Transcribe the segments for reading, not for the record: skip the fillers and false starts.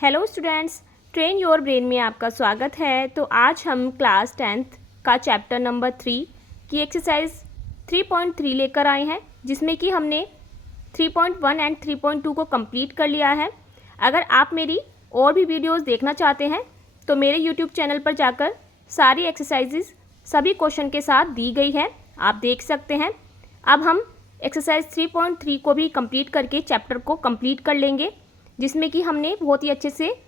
Hello students, train your brain में आपका स्वागत है। तो आज हम क्लास 10th का चैप्टर नंबर 3 की एक्सरसाइज 3.3 लेकर आए हैं, जिसमें कि हमने 3.1 एंड 3.2 को कंप्लीट कर लिया है। अगर आप मेरी और भी वीडियोस देखना चाहते हैं तो मेरे यूट्यूब चैनल पर जाकर सारी एक्सरसाइजेज सभी क्वेश्चन के साथ दी गई है, आप देख सकते हैं। अब हम एक्सरसाइज 3.3 को भी कंप्लीट करके चैप्टर को कंप्लीट कर लेंगे, जिसमें कि हमने बहुत ही अच्छे से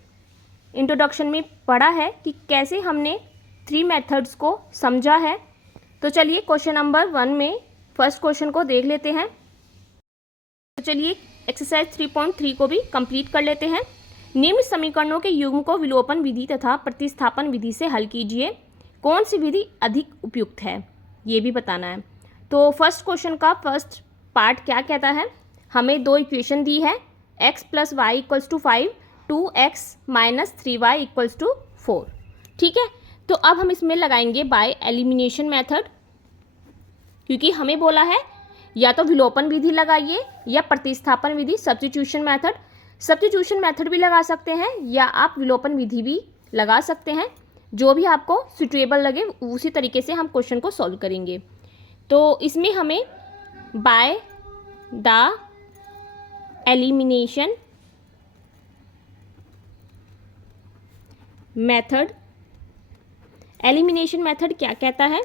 इंट्रोडक्शन में पढ़ा है कि कैसे हमने 3 मेथड्स को समझा है। तो चलिए क्वेश्चन नंबर 1 में फर्स्ट क्वेश्चन को देख लेते हैं। तो चलिए एक्सरसाइज 3.3 को भी कंप्लीट कर लेते हैं। निम्न समीकरणों के युग्म को विलोपन विधि तथा प्रतिस्थापन विधि से हल कीजिए। कौन सी विधि अधिक उपयुक्त है, ये भी बताना है। तो फर्स्ट क्वेश्चन का फर्स्ट पार्ट क्या कहता है, हमें दो इक्वेशन दी है, x + y = 5, 2x - 3y = 4। ठीक है, तो अब हम इसमें लगाएंगे बाय एलिमिनेशन मेथड, क्योंकि हमें बोला है या तो विलोपन विधि लगाइए या प्रतिस्थापन विधि, सब्स्टिट्यूशन मेथड। सब्स्टिट्यूशन मेथड भी लगा सकते हैं या आप विलोपन विधि भी लगा सकते हैं, जो भी आपको सुटेबल लगे उसी तरीके से हम क्वेश्चन को सॉल्व करेंगे। तो इसमें हमें by the elimination method, elimination method क्या कहता है,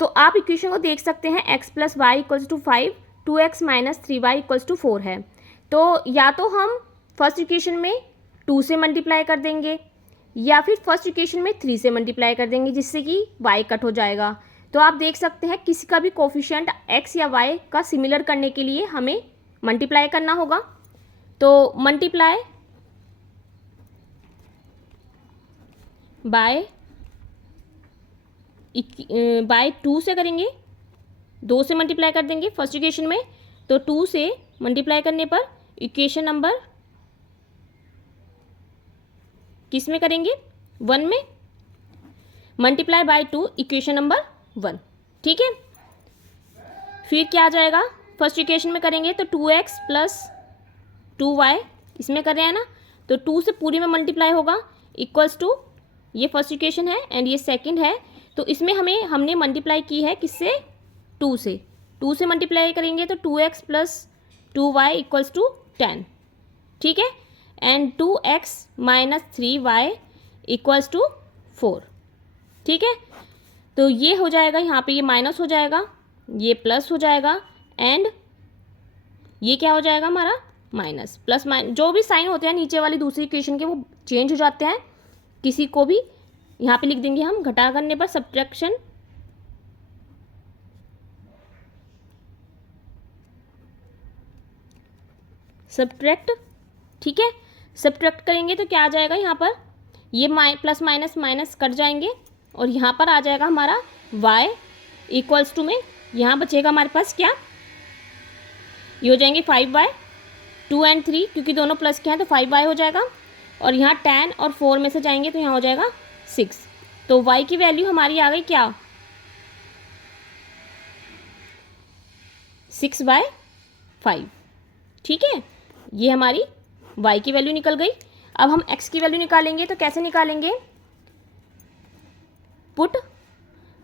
तो आप इक्वेशन को देख सकते हैं, x + y = 5, 2x - 3y = 4 है। तो या तो हम फर्स्ट इक्वेशन में 2 से मल्टीप्लाई कर देंगे या फिर फर्स्ट इक्वेशन में 3 से मल्टीप्लाई कर देंगे, जिससे कि y कट हो जाएगा। तो आप देख सकते हैं किसी का भी कोफिशिएंट x या y का सिमिलर करने के लिए हमें मल्टीप्लाई करना होगा। तो मल्टीप्लाई बाय 2 से करेंगे, 2 से मल्टीप्लाई कर देंगे फर्स्ट इक्वेशन में, तो 2 से मल्टीप्लाई करने पर इक्वेशन नंबर किस में करेंगे, 1 में, मल्टीप्लाई बाय 2 इक्वेशन नंबर 1। ठीक है, फिर क्या आ जाएगा, फर्स्ट इक्वेशन में करेंगे तो 2x + 2y, इसमें कर रहे हैं ना, तो 2 से पूरी में मल्टीप्लाई होगा इक्वल्स टू, ये फर्स्ट इक्वेशन है एंड ये सेकंड है। तो इसमें हमने मल्टीप्लाई की है किससे, 2 से, 2 से मल्टीप्लाई करेंगे तो 2x + 2y = 10। ठीक है, एंड 2x - 3y = 4। ठीक है, तो ये हो जाएगा, यहाँ पे ये माइनस हो जाएगा, ये प्लस हो जाएगा एंड ये क्या हो जाएगा हमारा, माइनस। प्लस माइनस जो भी साइन होते हैं नीचे वाली दूसरी इक्वेशन के, वो चेंज हो जाते हैं। किसी को भी यहाँ पे लिख देंगे हम घटा करने पर सब्ट्रैक्शन, सब्ट्रैक्ट। ठीक है, सब्ट्रैक्ट करेंगे तो क्या आ जाएगा, यहाँ पर ये प्लस माइनस माइनस कट जाएंगे और यहाँ पर आ जाएगा हमारा y = में, यहाँ बचेगा हमारे पास क्या, ये हो जाएंगे 5y, 2 एंड 3 क्योंकि दोनों प्लस के हैं तो 5y हो जाएगा, और यहाँ 10 और 4 में से जाएंगे तो यहाँ हो जाएगा 6। तो y की वैल्यू हमारी आ गई क्या, 6/5। ठीक है, ये हमारी y की वैल्यू निकल गई। अब हम x की वैल्यू निकालेंगे, तो कैसे निकालेंगे, पुट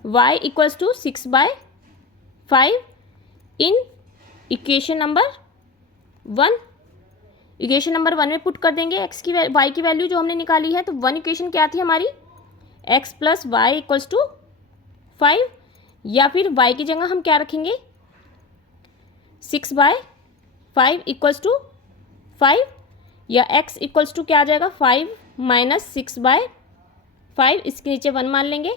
y = 6/5 इन इक्वेशन नंबर 1। इक्वेशन नंबर 1 में पुट कर देंगे y की वैल्यू जो हमने निकाली है। तो 1 इक्वेशन क्या थी हमारी, x + y = 5, या फिर y की जगह हम क्या रखेंगे, 6/5 = 5, या x = क्या आ जाएगा, 5 - 6/5, इसके नीचे 1 मान लेंगे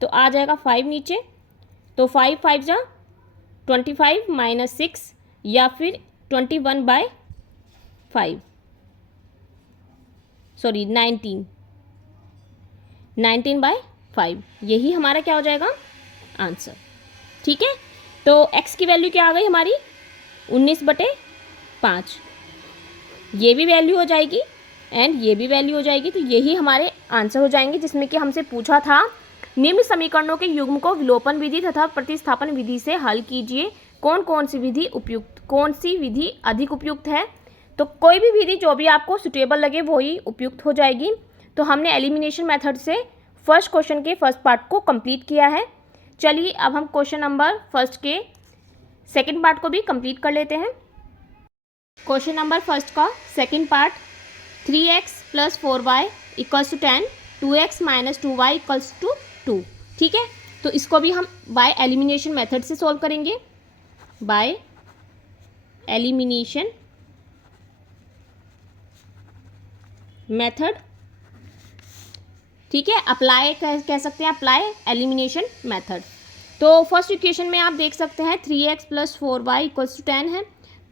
तो आ जाएगा 5 नीचे। तो 5 5 जा 25 - 6, या फिर 21/5, सॉरी 19/5, यही हमारा क्या हो जाएगा आंसर। ठीक है, तो x की वैल्यू क्या आ गई हमारी, 19/5, ये भी वैल्यू हो जाएगी एंड ये भी वैल्यू हो जाएगी, तो यही हमारे आंसर हो जाएंगे, जिसमें कि हमसे पूछा था निम्न समीकरणों के युग्म को विलोपन विधि तथा प्रतिस्थापन विधि से हल कीजिए। कौन सी विधि अधिक उपयुक्त है। तो कोई भी विधि जो भी आपको सुटेबल लगे वही उपयुक्त हो जाएगी। तो हमने एलिमिनेशन मेथड से फर्स्ट क्वेश्चन के फर्स्ट पार्ट को कंप्लीट किया है। चलिए अब हम क्वेश्चन नंबर फर्स्ट के सेकंड पार्ट को भी कंप्लीट कर लेते हैं। क्वेश्चन नंबर फर्स्ट का second part 3x + 4y = 10, 2x - 2y = 2। ठीक है, तो इसको भी हम बाय एलिमिनेशन मेथड से सॉल्व करेंगे। बाय एलिमिनेशन मेथड, ठीक है, अप्लाई कह सकते हैं, अप्लाई एलिमिनेशन मेथड। तो फर्स्ट इक्वेशन में आप देख सकते हैं 3x + 4y = 10 है,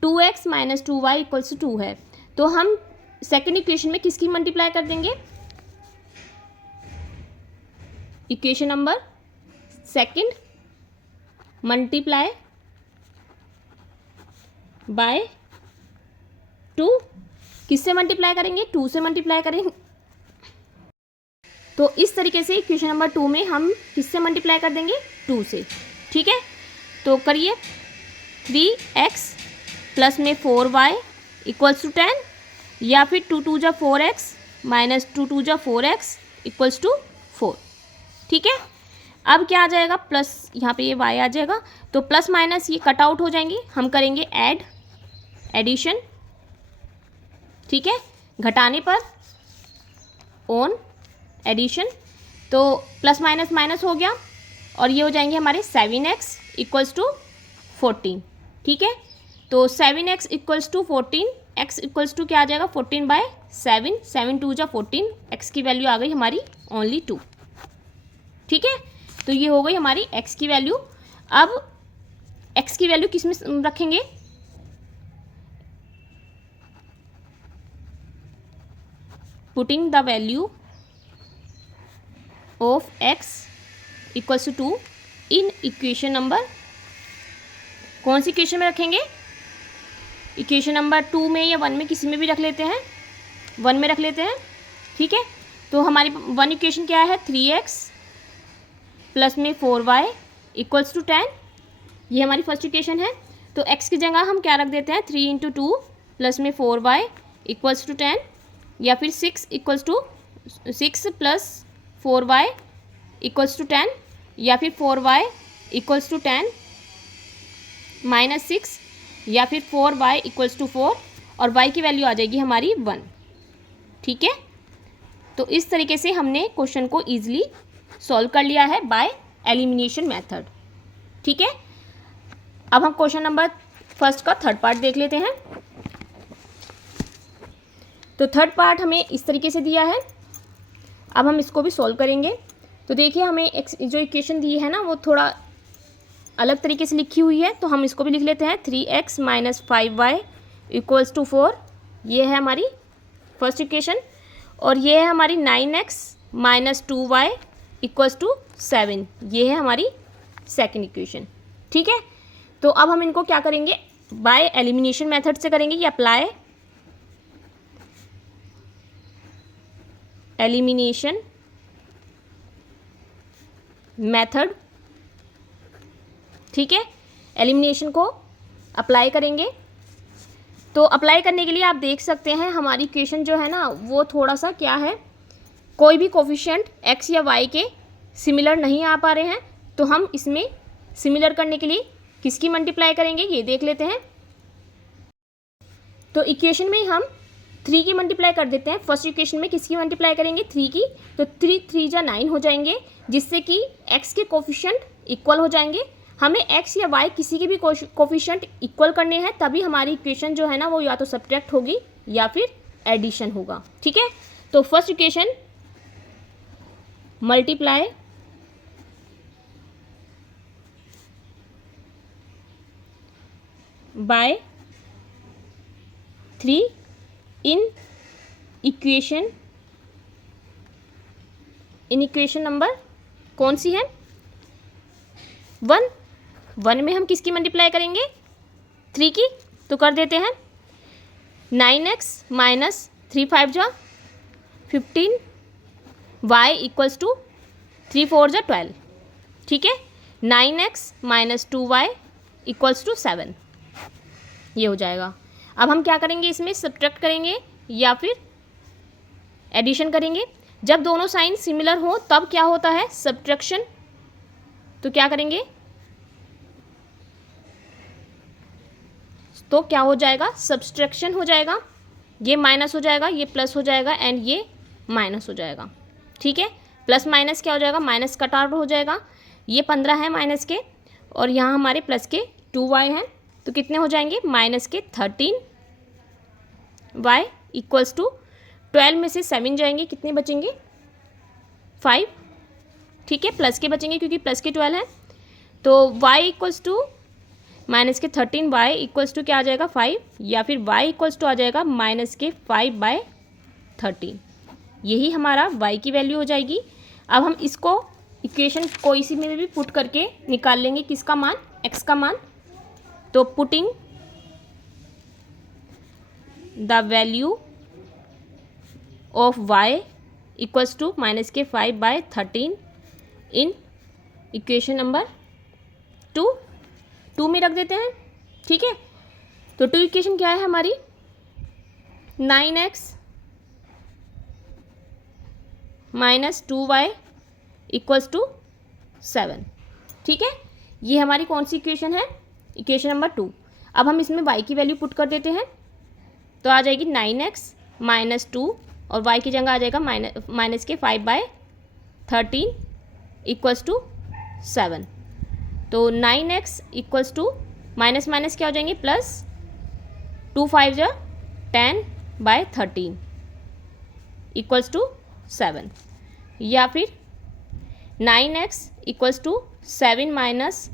2x - 2y = 2 है। तो हम सेकेंड इक्वेशन में किसकी मल्टीप्लाई कर देंगे? Equation number second multiply by 2। किससे मल्टीप्लाई करेंगे? 2 से मल्टीप्लाई करेंगे। तो इस तरीके से इक्वेशन नंबर 2 में हम किससे मल्टीप्लाई कर देंगे? 2 से। ठीक है, तो करिए 3x प्लस में 4y = 10, या फिर 2 × 2 = 4x - 2 × 2 = 4x = 4। ठीक है, अब क्या आ जाएगा? प्लस, यहाँ पे ये y आ जाएगा, तो प्लस माइनस ये कट आउट हो जाएंगे। हम करेंगे एडिशन। ठीक है, घटाने पर ऑन एडिशन, तो प्लस माइनस माइनस हो गया और ये हो जाएंगे हमारे 7x = 14। ठीक है, तो 7x = 14, x = क्या आ जाएगा? 14/7, 7 × 2 = 14, x की वैल्यू आ गई हमारी ओनली 2। ठीक है, तो ये हो गई हमारी x की वैल्यू। अब x की वैल्यू किस में रखेंगे? Putting the value of x = 2 in equation number, कौन सी इक्वेशन में रखेंगे? इक्वेशन नंबर 2 में या 1 में, किसी में भी रख लेते हैं, 1 में रख लेते हैं। ठीक है, तो हमारी 1 इक्वेशन क्या है? 3x प्लस में 4y = 10, ये हमारी फर्स्ट इक्वेशन है। तो x की जगह हम क्या रख देते हैं? 3 × 2 प्लस में 4y = 10, या फिर 6 + 4y = 10, या फिर 4y = 10 - 6, या फिर 4y = 4, और y की वैल्यू आ जाएगी हमारी 1। ठीक है, तो इस तरीके से हमने क्वेश्चन को ईजिली सॉल्व कर लिया है बाय एलिमिनेशन मेथड। ठीक है, अब हम क्वेश्चन नंबर फर्स्ट का थर्ड पार्ट देख लेते हैं। तो थर्ड पार्ट हमें इस तरीके से दिया है, अब हम इसको भी सॉल्व करेंगे। तो देखिए हमें जो इक्वेशन दी है ना वो थोड़ा अलग तरीके से लिखी हुई है, तो हम इसको भी लिख लेते हैं। 3x - 5y = 4, ये है हमारी फर्स्ट इक्वेशन, और ये है हमारी 9x - 2y = 7, ये है हमारी सेकंड इक्वेशन। ठीक है, तो अब हम इनको क्या करेंगे? बाय एलिमिनेशन मेथड से करेंगे, या अप्लाई एलिमिनेशन मेथड। ठीक है, एलिमिनेशन को अप्लाई करेंगे। तो अप्लाई करने के लिए आप देख सकते हैं हमारी इक्वेशन जो है ना वो थोड़ा सा क्या है, कोई भी कोफिशिएंट x या y के सिमिलर नहीं आ पा रहे हैं, तो हम इसमें सिमिलर करने के लिए किसकी मल्टीप्लाई करेंगे ये देख लेते हैं। तो इक्वेशन में हम 3 की मल्टीप्लाई कर देते हैं। फर्स्ट इक्वेशन में किसकी मल्टीप्लाई करेंगे? 3 की, तो 3 × 3 = 9 हो जाएंगे, जिससे कि x के कोफिशिएंट इक्वल हो जाएंगे। हमें x या y किसी के भी कोफिशिएंट इक्वल करने हैं, तभी हमारी इक्वेशन जो है ना वो या तो सब्ट्रैक्ट होगी या फिर एडिशन होगा। ठीक है, तो first equation multiply by 3 in equation number कौन सी है? 1 में हम किसकी मल्टीप्लाई करेंगे? 3 की, तो कर देते हैं 9x - 3 × 5 = 15, y = 3 × 4 = 12। ठीक है, 9x - 2y = 7, ये हो जाएगा। अब हम क्या करेंगे, इसमें सब्ट्रैक्ट करेंगे या फिर एडिशन करेंगे। जब दोनों साइन सिमिलर हो तब क्या होता है, सब्ट्रैक्शन। तो क्या करेंगे, तो क्या हो जाएगा, सब्ट्रैक्शन हो जाएगा। ये माइनस हो जाएगा, ये प्लस हो जाएगा एंड ये माइनस हो जाएगा। ठीक है, प्लस माइनस क्या हो जाएगा, माइनस कट आउट हो जाएगा। ये 15 है माइनस के, और यहाँ हमारे प्लस के 2y हैं, तो कितने हो जाएंगे, माइनस के 13y इक्वल्स टू 12 में से 7 जाएंगे, कितने बचेंगे, 5। ठीक है, प्लस के बचेंगे क्योंकि प्लस के 12 हैं। तो y इक्वल्स टू माइनस के 13, y इक्वल्स टू क्या आ जाएगा, 5, या फिर y इक्वल्स टू आ जाएगा माइनस के 5/13। यही हमारा y की वैल्यू हो जाएगी। अब हम इसको इक्वेशन कोई सी में भी पुट करके निकाल लेंगे, किसका मान, x का मान। तो putting the value of y equals to minus के 5/13 इन इक्वेशन नंबर 2 में रख देते हैं। ठीक है, तो 2 इक्वेशन क्या है हमारी, 9x minus 2y equals to 7। ठीक है, ये हमारी कौन सी इक्वेशन है, इक्वेशन नंबर 2। अब हम इसमें y की वैल्यू पुट कर देते हैं, तो आ जाएगी 9x माइनस 2 और y की जगह आ जाएगा माइनस के 5/13 इक्वल्स टू 7। तो 9x equals to minus minus क्या हो जाएंगे, प्लस 2 5 जा 10/13 इक्वल्स टू 7, या फिर 9x इक्वल्स टू 7 माइनस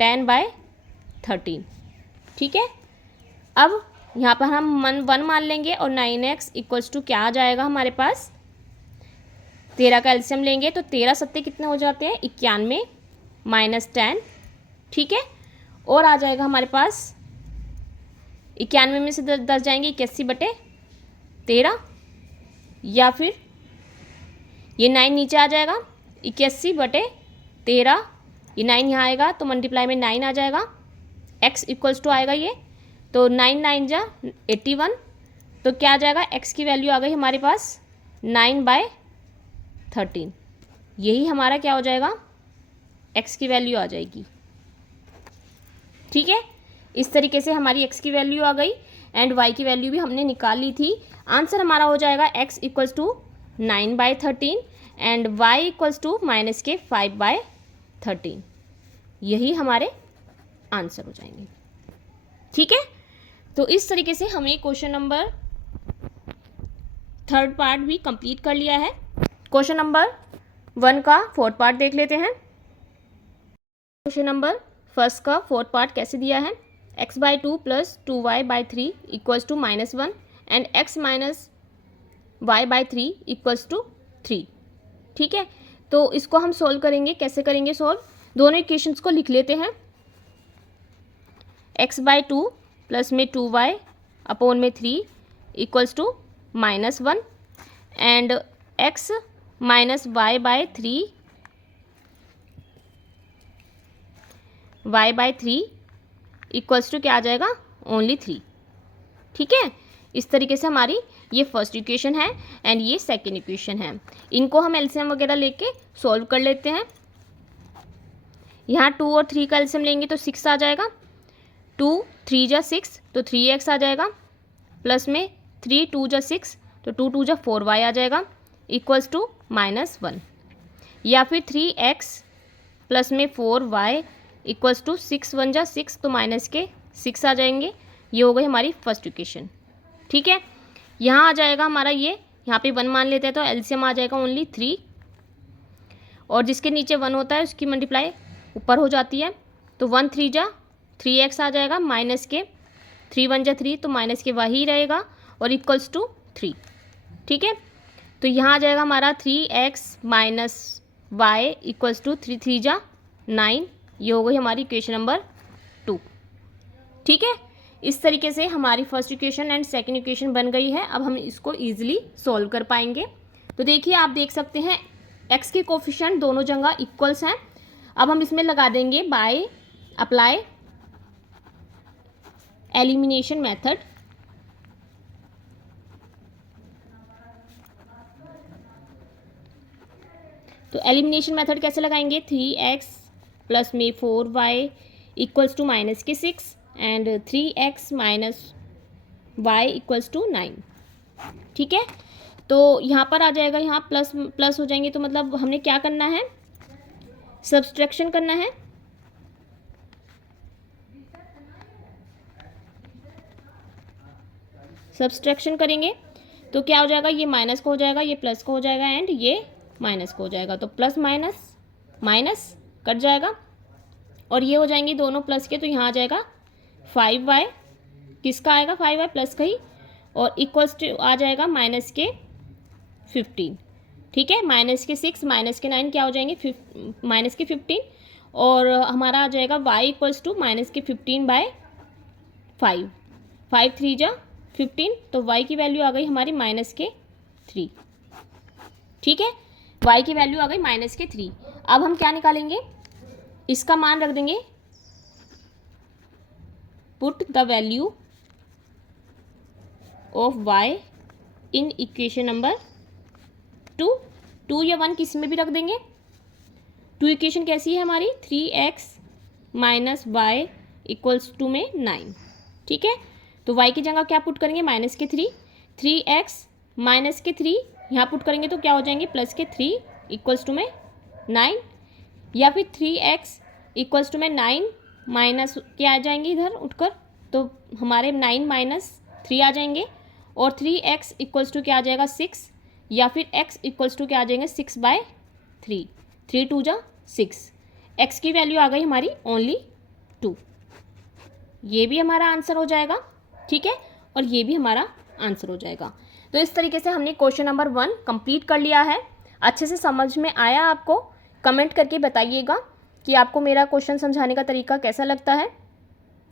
10/13। ठीक है, अब यहाँ पर हम 1 मान लेंगे और 9x इक्वल्स टू क्या आ जाएगा हमारे पास, 13 का एलसीएम लेंगे तो 13 सत्ते कितने हो जाते हैं, 91 माइनस 10। ठीक है, और आ जाएगा हमारे पास 91 में से 10 जाएंगे 81/13, या फिर ये 9 नीचे आ जाएगा, 81/13, ये 9 यहाँ आएगा तो मल्टीप्लाई में 9 आ जाएगा, x इक्वल्स टू आएगा ये, तो 9 9 जा 81, तो क्या आ जाएगा, x की वैल्यू आ गई हमारे पास 9/13। यही हमारा क्या हो जाएगा, x की वैल्यू आ जाएगी। ठीक है, इस तरीके से हमारी x की वैल्यू आ गई एंड y की वैल्यू भी हमने निकाल ली थी। आंसर हमारा हो जाएगा x equals to 9/13 and y equals to minus के 5/13। यही हमारे आंसर हो जाएंगे। ठीक है, तो इस तरीके से हमें क्वेश्चन नंबर 3 पार्ट भी कंप्लीट कर लिया है। क्वेश्चन नंबर 1 का 4th पार्ट देख लेते हैं। क्वेश्चन नंबर 1 का 4th पार्ट कैसे दिया है, x/2 plus 2y/3 equals to -1 and x minus y/3 equals to 3। ठीक है, तो इसको हम सोल्व करेंगे, कैसे करेंगे सोल्व, दोनों इक्वेशंस को लिख लेते हैं। x/2 प्लस में 2y अपॉन में 3 equals to -1 and x minus y/3 equals to क्या आ जाएगा, ओनली 3। ठीक है, इस तरीके से हमारी ये फर्स्ट इक्वेशन है एंड ये सेकंड इक्वेशन है। इनको हम एलसीएम वगैरह लेके सॉल्व कर लेते हैं। यहाँ 2 और 3 का एलसीएम लेंगे तो 6 आ जाएगा, 2 3 जा 6 तो 3x आ जाएगा, प्लस में 3 2 जा 6 तो 2 2 जा 4y आ जाएगा इक्वल्स टू -1, या फिर 3x प्लस में 4y इक्वल्स टू 6 1 जा 6 तो माइनस के 6 आ जाएंगे। ये हो गई हमारी फर्स्ट इक्वेशन। ठीक है, यहाँ आ जाएगा हमारा ये, यहाँ पे 1 मान लेते हैं तो एलसीएम आ जाएगा ओनली 3, और जिसके नीचे 1 होता है उसकी मल्टीप्लाई ऊपर हो जाती है, तो 1 3 जा 3x आ जाएगा, माइनस के 3 1 जा 3 तो माइनस के वही रहेगा और इक्वल्स टू 3। ठीक है, तो यहाँ आ जाएगा हमारा 3x minus y equals to 3 3 जा 9। ये हो गई हमारी इक्वेशन नंबर 2। ठीक है, इस तरीके से हमारी first equation and second equation बन गई है। अब हम इसको ईजिली सॉल्व कर पाएंगे। तो देखिए, आप देख सकते हैं x के कोफिशिएंट दोनों जगह इक्वल्स हैं। अब हम इसमें लगा देंगे बाय अप्लाई एलिमिनेशन मेथड। तो एलिमिनेशन मेथड कैसे लगाएंगे, 3x प्लस में 4y इक्वल्स टू माइनस के 6 and 3x minus y equals to 9। ठीक है, तो यहाँ पर आ जाएगा, यहाँ प्लस प्लस हो जाएंगे, तो मतलब हमने क्या करना है, सब्सट्रैक्शन करना है। सब्सट्रैक्शन करेंगे तो क्या हो जाएगा, ये माइनस को हो जाएगा, ये प्लस को हो जाएगा एंड ये माइनस को हो जाएगा। तो प्लस माइनस माइनस कट जाएगा और ये हो जाएंगे दोनों प्लस के, तो यहाँ आ जाएगा 5y, किसका आएगा 5y प्लस का ही, और इक्वल्स टू आ जाएगा माइनस के 15। ठीक है, माइनस के 6 माइनस के 9 क्या हो जाएंगे, माइनस के 15, और हमारा आ जाएगा y इक्वल्स टू माइनस के 15/5, 5 3 जा 15, तो y की वैल्यू आ गई हमारी माइनस के 3। ठीक है, y की वैल्यू आ गई माइनस के 3। अब हम क्या निकालेंगे, इसका मान रख देंगे, put the value of y in equation number 2 या 1 किसी में भी रख देंगे। 2 इक्वेशन कैसी है हमारी, 3x minus Y equals to में 9। ठीक है, तो y की जगह क्या पुट करेंगे, माइनस के 3, 3x माइनस के 3 यहाँ पुट करेंगे तो क्या हो जाएंगे, प्लस के 3 इक्वल्स टू में 9, या फिर 3x इक्वल्स टू में 9 माइनस क्या आ जाएंगे इधर उठकर, तो हमारे 9 माइनस 3 आ जाएंगे, और 3x इक्वल्स टू क्या आ जाएगा 6, या फिर x इक्वल्स टू क्या आ जाएंगे 6/3, 3 2 जा 6, x की वैल्यू आ गई हमारी ओनली 2। ये भी हमारा आंसर हो जाएगा। ठीक है, और ये भी हमारा आंसर हो जाएगा। तो इस तरीके से हमने क्वेश्चन नंबर 1 कंप्लीट कर लिया है। अच्छे से समझ में आया आपको, कमेंट करके बताइएगा कि आपको मेरा क्वेश्चन समझाने का तरीका कैसा लगता है।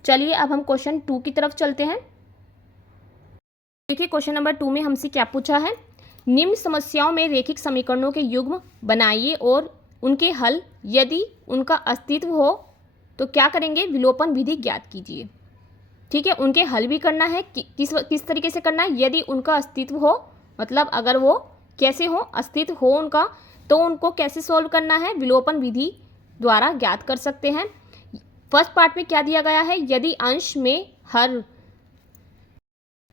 चलिए अब हम क्वेश्चन 2 की तरफ चलते हैं। देखिए क्वेश्चन नंबर 2 में हमसे क्या पूछा है, निम्न समस्याओं में रेखिक समीकरणों के युग्म बनाइए और उनके हल यदि उनका अस्तित्व हो तो क्या करेंगे, विलोपन विधि ज्ञात कीजिए। ठीक है, उनके हल भी करना है, किस तरीके से करना है, यदि उनका अस्तित्व हो, मतलब अगर वो कैसे हो, अस्तित्व हो उनका, तो उनको कैसे सॉल्व करना है, विलोपन विधि द्वारा ज्ञात कर सकते हैं। फर्स्ट पार्ट में क्या दिया गया है, यदि अंश में हर,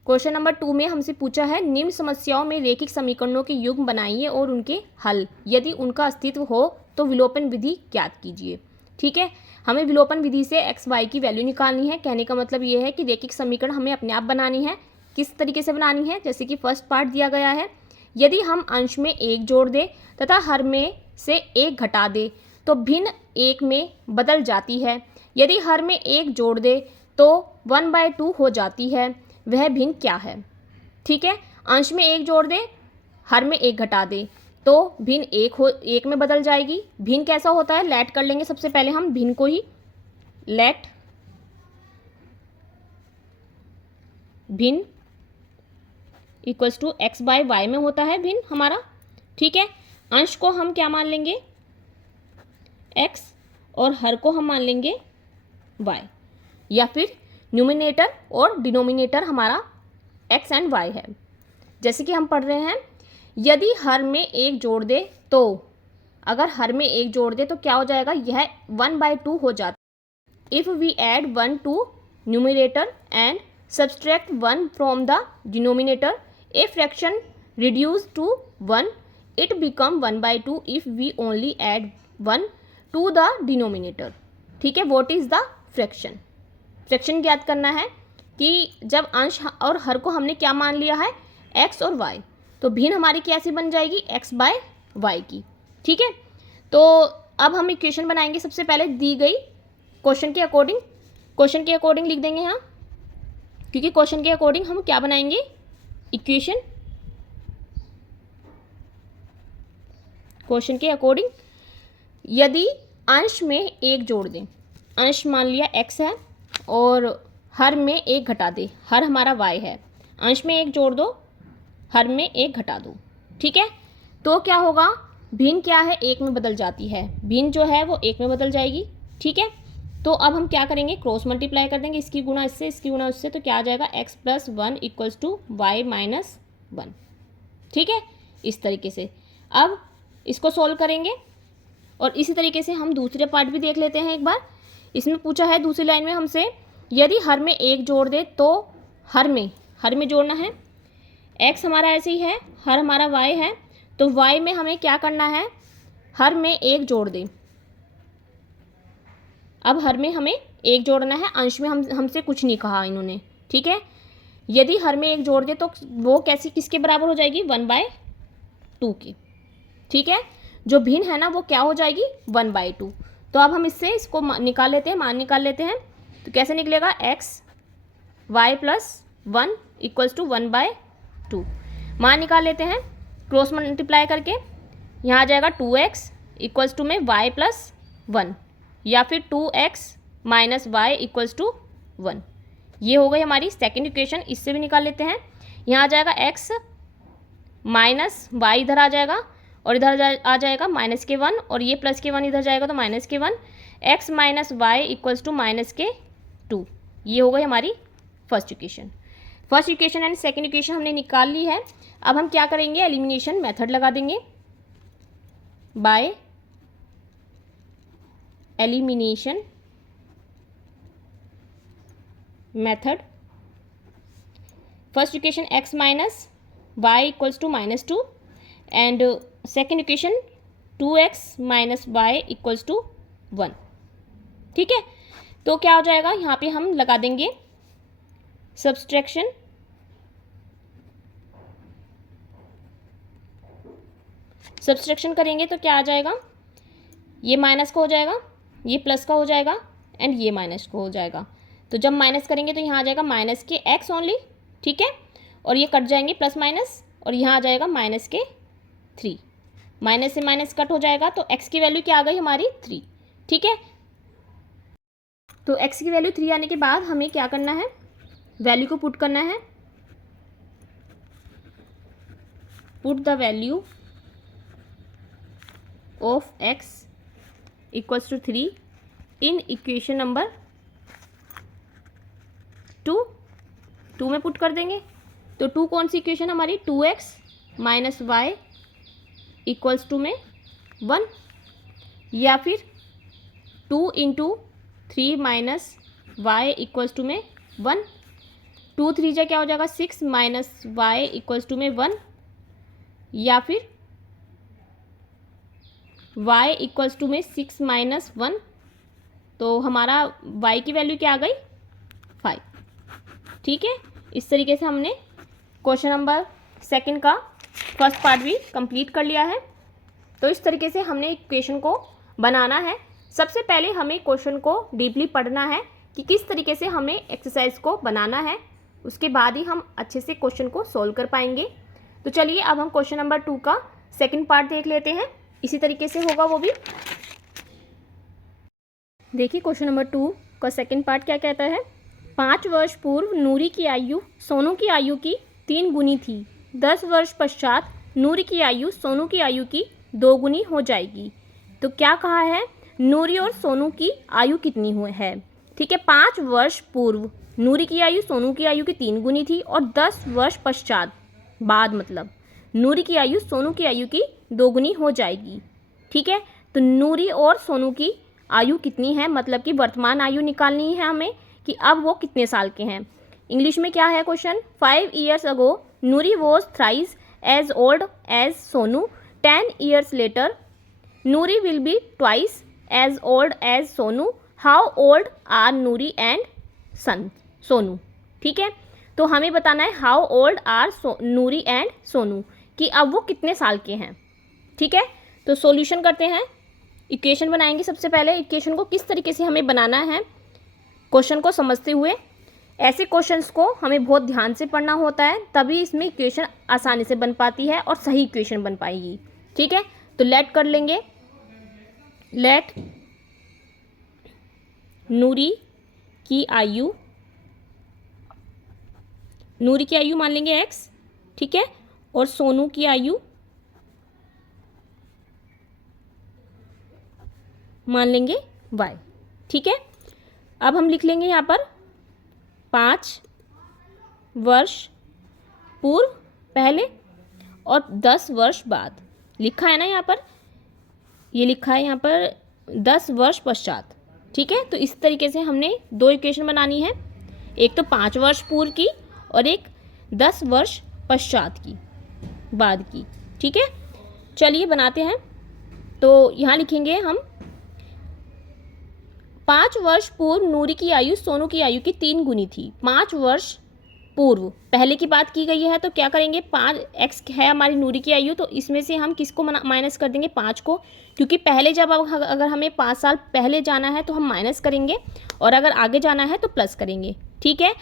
क्वेश्चन नंबर 2 में हमसे पूछा है निम्न समस्याओं में रेखिक समीकरणों के युग्म बनाइए और उनके हल यदि उनका अस्तित्व हो तो विलोपन विधि ज्ञात कीजिए। ठीक है, हमें विलोपन विधि से एक्स वाई की वैल्यू निकालनी है। कहने का मतलब ये है कि रेखिक समीकरण हमें अपने आप बनानी है। किस तरीके से बनानी है, जैसे कि फर्स्ट पार्ट दिया गया है, यदि हम अंश में 1 जोड़ दें तथा हर में से 1 घटा दें तो भिन्न 1 में बदल जाती है। यदि हर में 1 जोड़ दें तो 1/2 हो जाती है, वह भिन्न क्या है। ठीक है, अंश में 1 जोड़ दें, हर में 1 घटा दें तो भिन्न 1 में बदल जाएगी। भिन्न कैसा होता है, लेट कर लेंगे सबसे पहले हम भिन्न को ही, लेट भिन्न इक्वल्स टू x/y में होता है भिन्न हमारा। ठीक है, अंश को हम क्या मान लेंगे x और हर को हम मान लेंगे y, या फिर न्यूमिनेटर और डिनोमिनेटर हमारा x एंड y है। जैसे कि हम पढ़ रहे हैं, यदि हर में 1 जोड़ दे तो, अगर हर में 1 जोड़ दे तो क्या हो जाएगा, यह 1/2 हो जाता है। If we add 1 to numerator and subtract 1 from the denominator, a fraction reduce to 1 it become 1/2 if we only add 1 to the denominator. ठीक है, what is the fraction, fraction ज्ञात करना है कि जब अंश और हर को हमने क्या मान लिया है, x और y, तो भिन्न हमारी कैसी बन जाएगी, x/y की। ठीक है, तो अब हम इक्वेशन बनाएंगे। सबसे पहले दी गई क्वेश्चन के अकॉर्डिंग लिख देंगे यहाँ, क्योंकि क्वेश्चन के अकॉर्डिंग हम क्या बनाएंगे, इक्वेशन। क्वेश्चन के अकॉर्डिंग यदि अंश में 1 जोड़ दें, अंश मान लिया x है और हर में 1 घटा दे, हर हमारा y है, अंश में 1 जोड़ दो, हर में 1 घटा दो। ठीक है, तो क्या होगा, भिन्न क्या है, 1 में बदल जाती है, भिन्न जो है वो 1 में बदल जाएगी। ठीक है, तो अब हम क्या करेंगे, क्रॉस मल्टीप्लाई कर देंगे, इसकी गुणा इससे, इसकी गुणा उससे, तो क्या आ जाएगा, x+1 इक्वल्स टू y-1। ठीक है, इस तरीके से। अब इसको सोल्व करेंगे। और इसी तरीके से हम दूसरे पार्ट भी देख लेते हैं एक बार। इसमें पूछा है दूसरी लाइन में हमसे, यदि हर में 1 जोड़ दे तो हर में जोड़ना है। x हमारा ऐसे ही है, हर हमारा y है, तो y में हमें क्या करना है, हर में 1 जोड़ दें। अब हर में हमें 1 जोड़ना है, अंश में हमसे कुछ नहीं कहा इन्होंने, ठीक है। यदि हर में 1 जोड़ दे तो वो कैसी किसके बराबर हो जाएगी, 1/2 की, ठीक है। जो भिन्न है ना वो क्या हो जाएगी, 1/2। तो अब हम इसको निकाल लेते हैं, मान निकाल लेते हैं। तो कैसे निकलेगा, x y + 1 = 1/2। मान निकाल लेते हैं क्रॉस मल्टीप्लाई करके। यहाँ आ जाएगा 2x = में y + 1, या फिर 2x - y = 1। ये हो गई हमारी सेकेंड इक्वेशन। इससे भी निकाल लेते हैं। यहाँ आ जाएगा x - y इधर आ जाएगा और इधर आ जाएगा -1, और ये +1 इधर जाएगा तो -1। x - y = -2। ये हो गई हमारी first equation. First equation and second equation हमने निकाल ली है। अब हम क्या करेंगे, एलिमिनेशन मेथड लगा देंगे। By elimination method, first equation x - y = -2 and second equation 2x - y = 1, ठीक है। तो क्या हो जाएगा, यहाँ पे हम लगा देंगे सब्सट्रैक्शन। सब्सट्रैक्शन करेंगे तो क्या आ जाएगा, ये माइनस का हो जाएगा, ये प्लस का हो जाएगा एंड ये माइनस का हो जाएगा। तो जब माइनस करेंगे तो यहाँ आ जाएगा -x ओनली, ठीक है। और ये कट जाएंगे प्लस माइनस, और यहाँ आ जाएगा -3। माइनस से माइनस कट हो जाएगा तो x की वैल्यू क्या आ गई हमारी, 3, ठीक है। तो x की वैल्यू 3 आने के बाद हमें क्या करना है, वैल्यू को पुट करना है। Put the value of x = 3 in equation number 2 में पुट कर देंगे। तो 2 कौन सी इक्वेशन हमारी, 2x - y = में 1, या फिर 2 × 3 - y = में 1। 2 3 जा क्या हो जाएगा, 6 - y = में 1, या फिर y = में 6 - 1। तो हमारा y की वैल्यू क्या आ गई, 5, ठीक है। इस तरीके से हमने क्वेश्चन नंबर सेकंड का फर्स्ट पार्ट भी कंप्लीट कर लिया है। तो इस तरीके से हमने इक्वेशन को बनाना है। सबसे पहले हमें क्वेश्चन को डीपली पढ़ना है कि किस तरीके से हमें एक्सरसाइज को बनाना है, उसके बाद ही हम अच्छे से क्वेश्चन को सोल्व कर पाएंगे। तो चलिए अब हम क्वेश्चन नंबर 2 का सेकंड पार्ट देख लेते हैं। इसी तरीके से होगा वो भी। देखिए क्वेश्चन नंबर 2 का सेकंड पार्ट क्या कहता है। 5 वर्ष पूर्व नूरी की आयु सोनू की आयु की 3 गुनी थी। 10 वर्ष पश्चात नूरी की आयु सोनू की आयु की 2 गुनी हो जाएगी। तो क्या कहा है, नूरी और सोनू की आयु कितनी है, ठीक है। 5 वर्ष पूर्व नूरी की आयु सोनू की आयु की 3 गुनी थी, और 10 वर्ष पश्चात बाद मतलब नूरी की आयु सोनू की आयु की 2 गुनी हो जाएगी, ठीक है। तो नूरी और सोनू की आयु कितनी है, मतलब कि वर्तमान आयु निकालनी है हमें कि अब वो कितने साल के हैं। इंग्लिश में क्या है question, 5 years ago Noori was thrice as old as Sonu. 10 years later Noori will be twice as old as Sonu. How old are Noori and Sonu, ठीक है। तो हमें बताना है how old are Noori and Sonu, कि अब वो कितने साल के हैं, ठीक है। तो सॉल्यूशन करते हैं, इक्वेशन बनाएंगे। सबसे पहले इक्वेशन को किस तरीके से हमें बनाना है, क्वेश्चन को समझते हुए। ऐसे क्वेश्चंस को हमें बहुत ध्यान से पढ़ना होता है, तभी इसमें इक्वेशन आसानी से बन पाती है और सही इक्वेशन बन पाएगी, ठीक है। तो लेट कर लेंगे, लेट नूरी की आयु, नूरी की आयु मान लेंगे x, ठीक है, और सोनू की आयु मान लेंगे y, ठीक है। अब हम लिख लेंगे यहाँ पर 5 वर्ष पूर्व पहले और 10 वर्ष बाद, लिखा है ना यहाँ पर। ये लिखा है यहाँ पर 10 वर्ष पश्चात। ठीक है, तो इस तरीके से हमने दो इक्वेशन बनानी है, एक तो 5 वर्ष पूर्व की और एक 10 वर्ष पश्चात की, बाद की। ठीक है, चलिए बनाते हैं। तो यहाँ लिखेंगे हम 5 वर्ष पूर्व नूरी की आयु सोनू की आयु की 3 गुनी थी। 5 वर्ष पूर्व पहले की बात की गई है, तो क्या करेंगे, 5x है हमारी नूरी की आयु, तो इसमें से हम किसको माइनस कर देंगे, 5 को, क्योंकि पहले जब अगर हमें 5 साल पहले जाना है तो हम माइनस करेंगे और अगर आगे जाना है तो प्लस करेंगे। ठीक है,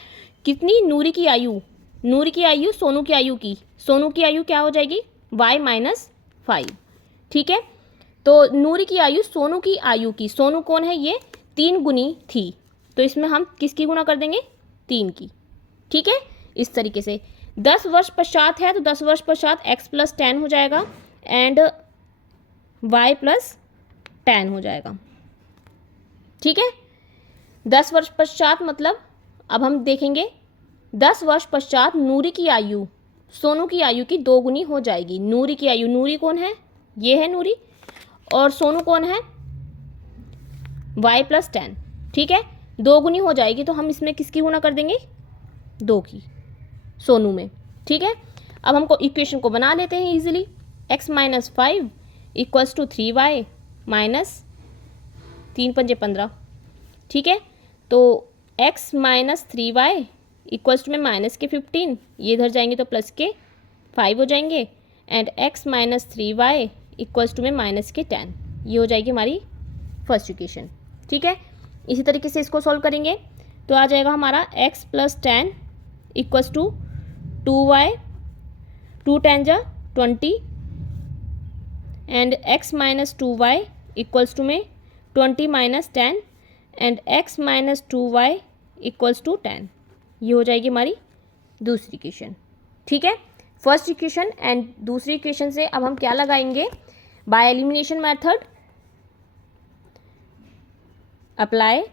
कितनी, नूरी की आयु, नूरी की आयु सोनू की आयु की, सोनू की आयु क्या हो जाएगी, y-5। ठीक है, तो नूरी की आयु सोनू की आयु की, सोनू कौन है, ये 3 गुनी थी, तो इसमें हम किसकी गुना कर देंगे, 3 की। ठीक है, इस तरीके से 10 वर्ष पश्चात है तो 10 वर्ष पश्चात x + 10 हो जाएगा एंड y + 10 हो जाएगा। ठीक है, 10 वर्ष पश्चात मतलब अब हम देखेंगे 10 वर्ष पश्चात नूरी की आयु सोनू की आयु की 2 गुनी हो जाएगी। नूरी की आयु, नूरी कौन है, ये है नूरी, और सोनू कौन है, y + 10। ठीक है, 2 गुनी हो जाएगी तो हम इसमें किसकी गुना कर देंगे, 2 की, सोनू में। ठीक है, अब हमको इक्वेशन को बना लेते हैं इजीली। x - 5 = 3y - 3 × 5 = 15। ठीक है, तो x - 3y = में माइनस के 15, ये इधर जाएंगे तो प्लस के 5 हो जाएंगे एंड x - 3y = में माइनस के 10, ये हो जाएगी हमारी फर्स्ट इक्वेशन। ठीक है, इसी तरीके से इसको सॉल्व करेंगे तो आ जाएगा हमारा x + 10 = 2y, 2 × 10 = 20 and x - 2y = में 20 - 10 एंड x - 2y = 10, ये हो जाएगी हमारी दूसरी इक्वेशन। ठीक है, फर्स्ट इक्वेशन एंड दूसरी इक्वेशन से अब हम क्या लगाएंगे, bye elimination method, apply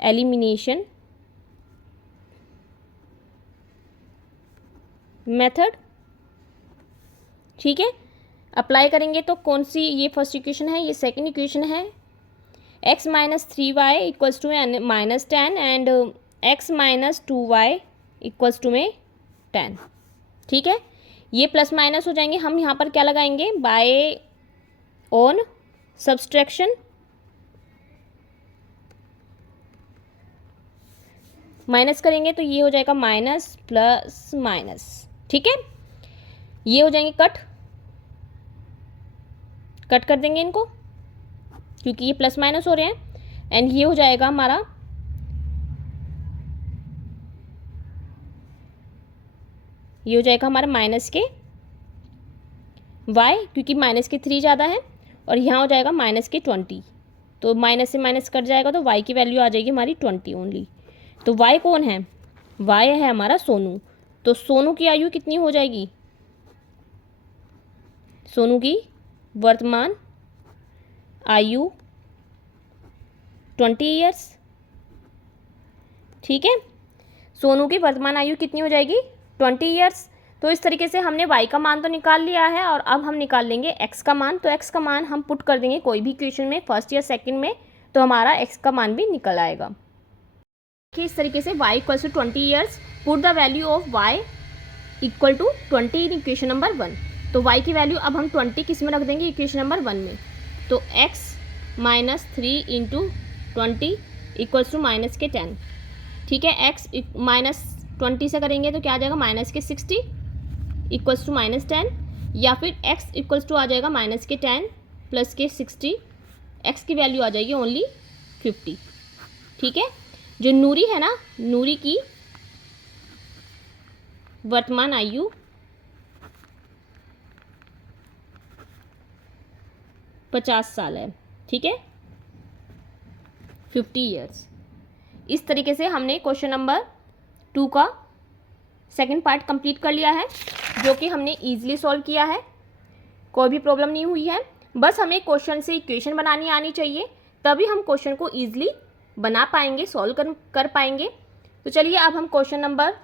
elimination method. ठीक है, अप्लाई करेंगे तो कौन सी, ये फर्स्ट इक्वेशन है, ये सेकंड इक्वेशन है, x - 3y = में -10 एंड x - 2y = में 10। ठीक है, ये प्लस माइनस हो जाएंगे, हम यहाँ पर क्या लगाएंगे, बाय ऑन सब्सट्रैक्शन, माइनस करेंगे तो ये हो जाएगा माइनस प्लस माइनस। ठीक है, ये हो जाएंगे कट कर देंगे इनको क्योंकि ये प्लस माइनस हो रहे हैं एंड ये हो जाएगा हमारा माइनस के y, क्योंकि माइनस के 3 ज़्यादा है, और यहाँ हो जाएगा माइनस के 20, तो माइनस से माइनस कट जाएगा तो y की वैल्यू आ जाएगी हमारी 20 ओनली। तो y कौन है, y है हमारा सोनू, तो सोनू की आयु कितनी हो जाएगी, सोनू की वर्तमान आयु 20 ईयर्स। ठीक है, सोनू की वर्तमान आयु कितनी हो जाएगी, 20 ईयर्स। तो इस तरीके से हमने y का मान तो निकाल लिया है और अब हम निकाल लेंगे x का मान। तो x का मान हम पुट कर देंगे कोई भी इक्वेशन में, फर्स्ट या सेकंड में, तो हमारा x का मान भी निकल आएगा। इस तरीके से y = 20 years, put the value of y = 20 in equation number 1। तो y की वैल्यू अब हम 20 किस में रख देंगे, इक्वेशन नंबर 1 में। तो x - 3 × 20 = माइनस के 10। ठीक है, x - 20 से करेंगे तो क्या आ जाएगा, माइनस के 60 = -10, या फिर x आ जाएगा माइनस के 10 प्लस के 60, x की वैल्यू आ जाएगी ओनली 50। ठीक है, जो नूरी है ना, नूरी की वर्तमान आयु 50 साल है। ठीक है, 50 ईयर्स। इस तरीके से हमने क्वेश्चन नंबर 2 का सेकंड पार्ट कंप्लीट कर लिया है, जो कि हमने ईजिली सॉल्व किया है, कोई भी प्रॉब्लम नहीं हुई है। बस हमें क्वेश्चन से इक्वेशन बनानी आनी चाहिए, तभी हम क्वेश्चन को ईजिली बना पाएंगे, सॉल्व कर पाएंगे। तो चलिए अब हम क्वेश्चन नंबर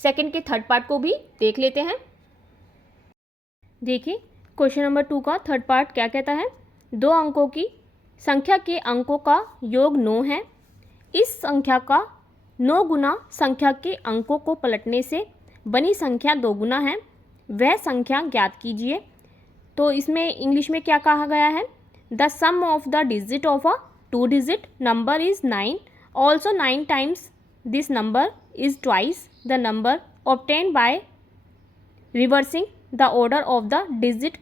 सेकंड के थर्ड पार्ट को भी देख लेते हैं। देखिए, क्वेश्चन नंबर 2 का थर्ड पार्ट क्या कहता है, दो अंकों की संख्या के अंकों का योग 9 है। इस संख्या का 9 गुना संख्या के अंकों को पलटने से बनी संख्या 2 गुना है, वह संख्या ज्ञात कीजिए। तो इसमें इंग्लिश में क्या कहा गया है, the sum of the digit of a 2 digit number is 9, also 9 times this number is twice the number obtained by reversing the order of the digit,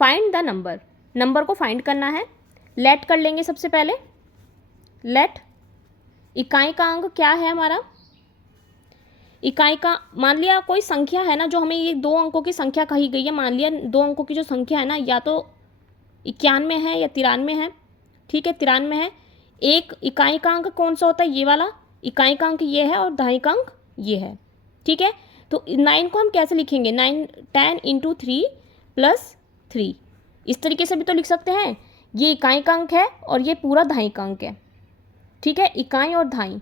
find the number. Number को find करना है। Late कर लेंगे सबसे पहले। Late इकाई का अंक क्या है हमारा, इकाई का मान लिया कोई संख्या है ना, जो हमें ये 2 अंकों की संख्या कही गई है, मान लिया 2 अंकों की जो संख्या है ना, या तो 91 है या 93 है। ठीक है, 93 है। एक इकाई का अंक कौन सा होता है, ये वाला इकाई का अंक ये है और दहाई का अंक ये है। ठीक है, तो 9 को हम कैसे लिखेंगे, 9 10 × 3 + 3, इस तरीके से भी तो लिख सकते हैं। ये इकाई का अंक है और ये पूरा दहाई का अंक है। ठीक है, इकाई और दहाई,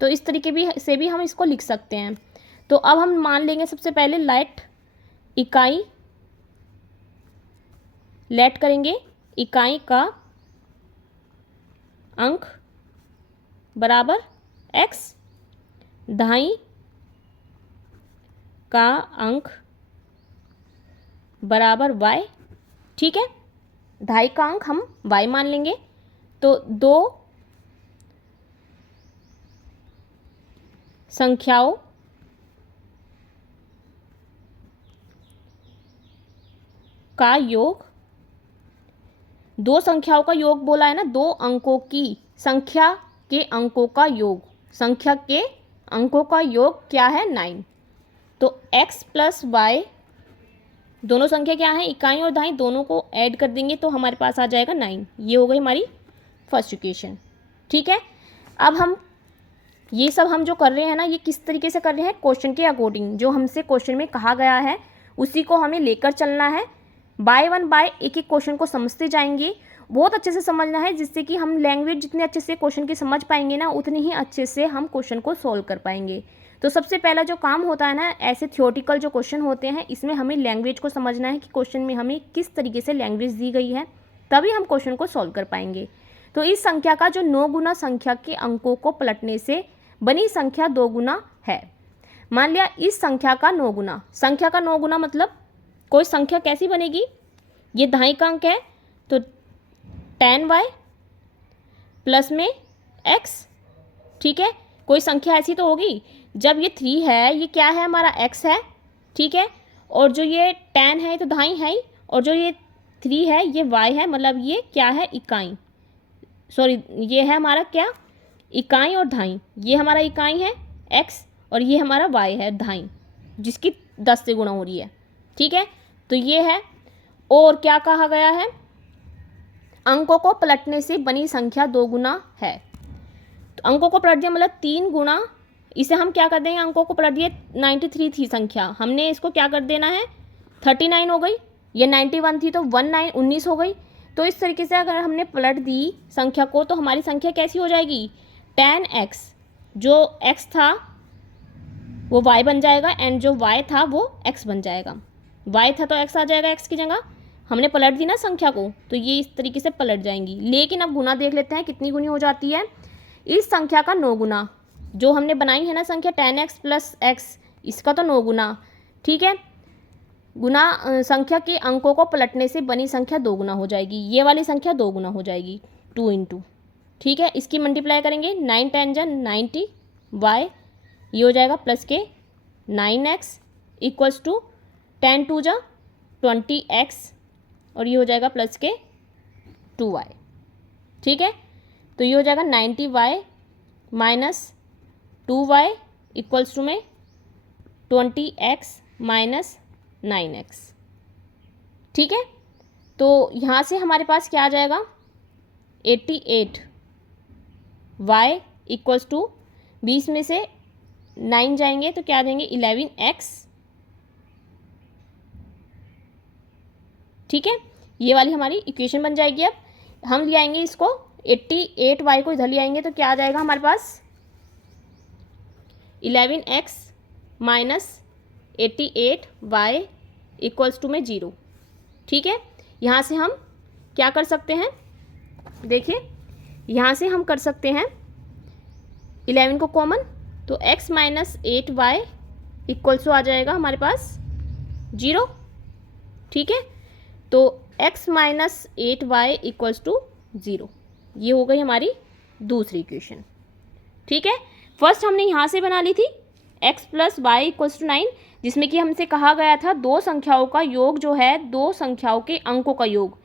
तो इस तरीके से भी हम इसको लिख सकते हैं। तो अब हम मान लेंगे सबसे पहले लेट इकाई, लेट करेंगे इकाई का अंक बराबर x, दहाई का अंक बराबर y। ठीक है, दहाई का अंक हम y मान लेंगे। तो 2 संख्याओं का योग, 2 संख्याओं का योग बोला है ना, 2 अंकों की संख्या के अंकों का योग, संख्या के अंकों का योग क्या है, 9। तो x + y, दोनों संख्या क्या है, इकाई और दहाई, दोनों को ऐड कर देंगे तो हमारे पास आ जाएगा 9। ये हो गई हमारी फर्स्ट इक्वेशन। ठीक है, अब हम ये सब हम जो कर रहे हैं ना, ये किस तरीके से कर रहे हैं, क्वेश्चन के अकॉर्डिंग, जो हमसे क्वेश्चन में कहा गया है उसी को हमें लेकर चलना है। बाय वन बाय एक एक क्वेश्चन को समझते जाएंगे, बहुत अच्छे से समझना है, जिससे कि हम लैंग्वेज जितने अच्छे से क्वेश्चन की समझ पाएंगे ना, उतनी ही अच्छे से हम क्वेश्चन को सॉल्व कर पाएंगे। तो सबसे पहला जो काम होता है ना, ऐसे थ्योरेटिकल जो क्वेश्चन होते हैं, इसमें हमें लैंग्वेज को समझना है कि क्वेश्चन में हमें किस तरीके से लैंग्वेज दी गई है, तभी हम क्वेश्चन को सॉल्व कर पाएंगे। तो इस संख्या का जो 9 गुना संख्या के अंकों को पलटने से बनी संख्या 2 गुना है। मान लिया इस संख्या का 9 गुना, संख्या का 9 गुना मतलब कोई संख्या कैसी बनेगी, ये दहाई का अंक है तो 10y प्लस में x। ठीक है, कोई संख्या ऐसी तो होगी, जब ये 3 है, ये क्या है हमारा x है। ठीक है, और जो ये 10 है तो दहाई है ही, और जो ये 3 है ये y है, मतलब ये क्या है, इकाई, सॉरी ये है हमारा क्या, इकाई और दहाई। ये हमारा इकाई है x और ये हमारा y है दहाई, जिसकी 10 से गुणा हो रही है। ठीक है, तो ये है। और क्या कहा गया है, अंकों को पलटने से बनी संख्या 2 गुना है। तो अंकों को पलट दिया मतलब 3 गुना, इसे हम क्या कर देंगे, अंकों को पलट दिए, 93 थी संख्या, हमने इसको क्या कर देना है, 39 हो गई। ये 91 थी तो 19 हो गई। तो इस तरीके से अगर हमने पलट दी संख्या को, तो हमारी संख्या कैसी हो जाएगी, 10x, जो x था वो y बन जाएगा, एंड जो y था वो x बन जाएगा। y था तो x आ जाएगा, x की जगह हमने पलट दी ना संख्या को, तो ये इस तरीके से पलट जाएंगी। लेकिन अब गुना देख लेते हैं कितनी गुनी हो जाती है। इस संख्या का 9 गुना, जो हमने बनाई है ना संख्या 10x + x, इसका तो 9 गुना। ठीक है, गुना संख्या के अंकों को पलटने से बनी संख्या 2 गुना हो जाएगी, ये वाली संख्या 2 गुना हो जाएगी, 2 × 2। ठीक है, इसकी मल्टीप्लाई करेंगे, 9 10 जा 90 y, ये हो जाएगा प्लस के 9x इक्वल्स टू 10 2 जा 20x, और ये हो जाएगा प्लस के 2y। ठीक है, तो ये हो जाएगा 90y - 2y इक्वल्स टू में 20x - 9x। ठीक है, तो यहाँ से हमारे पास क्या आ जाएगा, 88y इक्वल्स टू 20 में से 9 जाएंगे तो क्या देंगे, 11x। ठीक है, ये वाली हमारी इक्वेशन बन जाएगी। अब हम ले आएंगे इसको, 88y को इधर ले आएंगे तो क्या आ जाएगा हमारे पास, 11x - 88y इक्वल्स टू में 0। ठीक है, यहाँ से हम क्या कर सकते हैं, देखिए यहाँ से हम कर सकते हैं 11 को कॉमन, तो x minus 8y equals to आ जाएगा हमारे पास 0। ठीक है, तो x minus 8y equals to 0, ये हो गई हमारी दूसरी इक्वेशन। ठीक है, फर्स्ट हमने यहाँ से बना ली थी x plus y equals to 9, जिसमें कि हमसे कहा गया था दो संख्याओं का योग जो है, दो संख्याओं के अंकों का योग,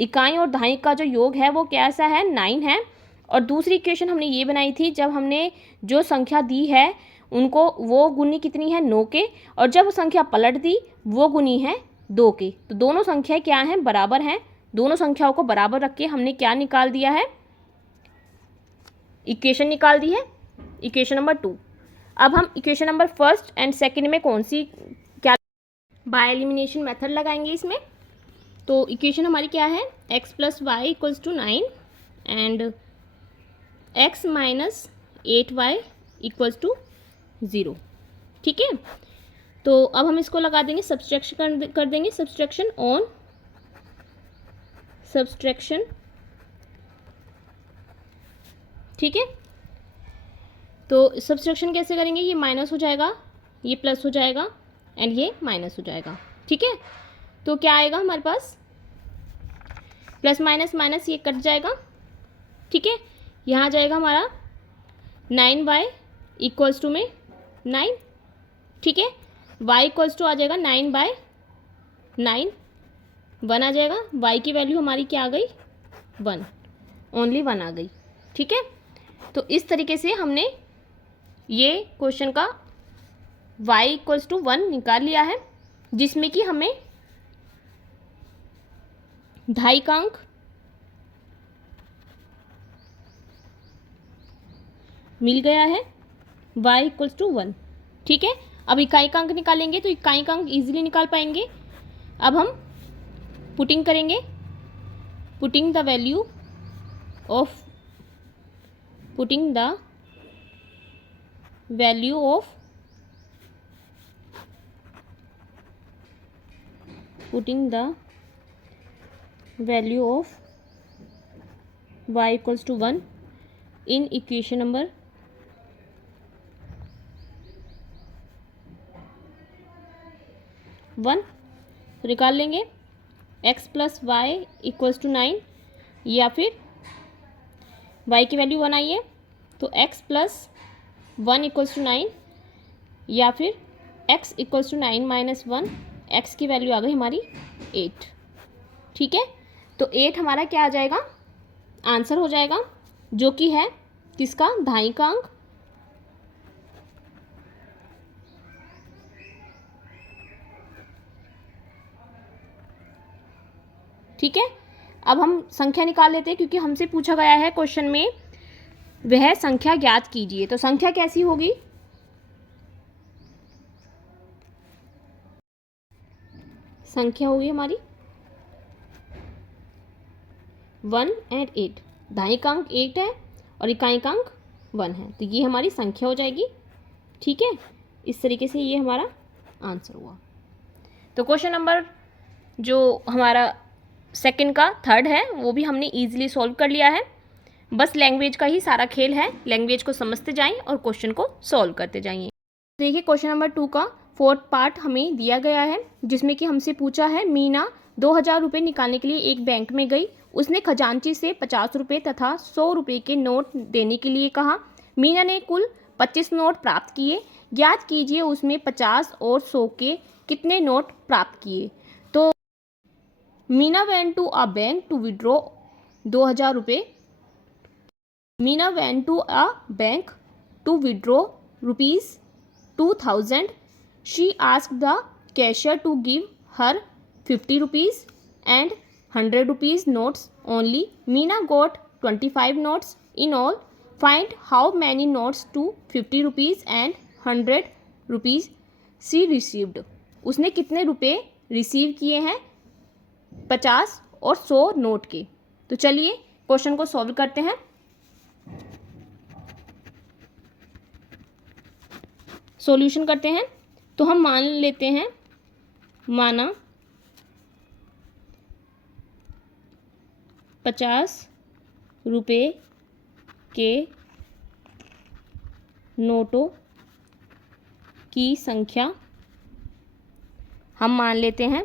इकाई और दहाई का जो योग है वो कैसा है, 9 है। और दूसरी इक्वेशन हमने ये बनाई थी जब हमने जो संख्या दी है उनको, वो गुनी कितनी है 9 के, और जब संख्या पलट दी वो गुनी है 2 के। तो दोनों संख्याएं क्या हैं, बराबर हैं। दोनों संख्याओं को बराबर रख के हमने क्या निकाल दिया है, इक्वेशन निकाल दी है, इक्वेशन नंबर 2। अब हम equation number first and second में कौन सी, क्या बाय एलिमिनेशन मेथड लगाएंगे इसमें। तो इक्वेशन हमारी क्या है, x plus y equals to 9 and x minus 8y equals to 0। ठीक है, तो अब हम इसको लगा देंगे, सब्सट्रैक्शन कर देंगे, सब्सट्रैक्शन ऑन सब्सट्रैक्शन। ठीक है, तो सब्सट्रैक्शन कैसे करेंगे, ये माइनस हो जाएगा, ये प्लस हो जाएगा एंड ये माइनस हो जाएगा। ठीक है, तो क्या आएगा हमारे पास, प्लस माइनस माइनस ये कट जाएगा। ठीक है, यहाँ आ जाएगा हमारा 9y इक्वल्स टू में 9। ठीक है, y इक्वल्स टू आ जाएगा 9/9, 1 आ जाएगा। y की वैल्यू हमारी क्या आ गई, 1, ओनली 1 आ गई। ठीक है, तो इस तरीके से हमने ये क्वेश्चन का y इक्वल्स टू 1 निकाल लिया है, जिसमें कि हमें ढाई का अंक मिल गया है, y इक्वल्स टू 1। ठीक है, अब इकाई का अंक निकालेंगे तो इकाई का अंक ईजिली निकाल पाएंगे। अब हम पुटिंग करेंगे, putting the value of y equals to 1 in equation number 1। तो निकाल लेंगे x plus y equals to 9, या फिर y की वैल्यू 1 आई है तो x प्लस 1 इक्वल्स टू 9, या फिर x equals to 9 minus 1, x की वैल्यू आ गई हमारी 8। ठीक है, तो 8 हमारा क्या आ जाएगा, आंसर हो जाएगा, जो कि है किसका, ढाई का अंक। ठीक है, अब हम संख्या निकाल लेते हैं, क्योंकि हमसे पूछा गया है क्वेश्चन में वह संख्या ज्ञात कीजिए। तो संख्या कैसी होगी, संख्या होगी हमारी 1 एंड 8, ढाई का अंक 8 है और इकाई का अंक 1 है, तो ये हमारी संख्या हो जाएगी। ठीक है, इस तरीके से ये हमारा आंसर हुआ। तो क्वेश्चन नंबर जो हमारा सेकंड का थर्ड है वो भी हमने ईजिली सॉल्व कर लिया है। बस लैंग्वेज का ही सारा खेल है, लैंग्वेज को समझते जाएं और क्वेश्चन को सॉल्व करते जाइए। देखिए क्वेश्चन नंबर 2 का फोर्थ पार्ट हमें दिया गया है, जिसमें कि हमसे पूछा है, मीना 2000 रुपये निकालने के लिए एक बैंक में गई। उसने खजांची से 50 रुपये तथा 100 रुपये के नोट देने के लिए कहा। मीना ने कुल 25 नोट प्राप्त किए, ज्ञात कीजिए उसमें 50 और 100 के कितने नोट प्राप्त किए। तो Meena went to a bank to withdraw 2000 रुपये। Meena went to a bank to withdraw ₹2000. She asked the cashier to give her 50 rupees and 100 rupees notes only. Meena got 25 notes in all. Find how many notes to 50 rupees and 100 rupees she received. उसने कितने रुपए receive किए हैं 50 और 100 note के। तो चलिए question को सॉल्व करते हैं। सॉल्यूशन करते हैं। तो हम मान लेते हैं, माना 50 रुपये के नोटों की संख्या हम मान लेते हैं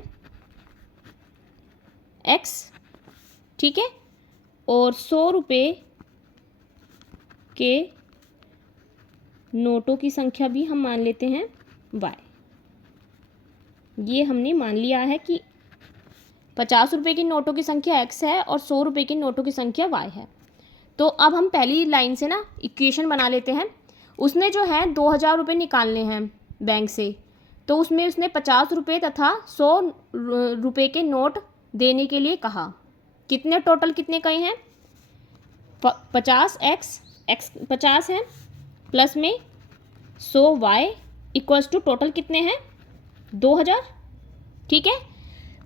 x, ठीक है, और 100 रुपये के नोटों की संख्या भी हम मान लेते हैं y। ये हमने मान लिया है कि 50 रुपये की नोटों की संख्या x है और 100 रुपये की नोटों की संख्या y है। तो अब हम पहली लाइन से ना इक्वेशन बना लेते हैं। उसने जो है 2000 रुपये निकालने हैं बैंक से, तो उसमें उसने 50 रुपये तथा 100 रुपये के नोट देने के लिए कहा। कितने टोटल कितने कहे हैं? 50x 50 है प्लस में 100y इक्वल्स टू टोटल कितने हैं? 2000, ठीक है।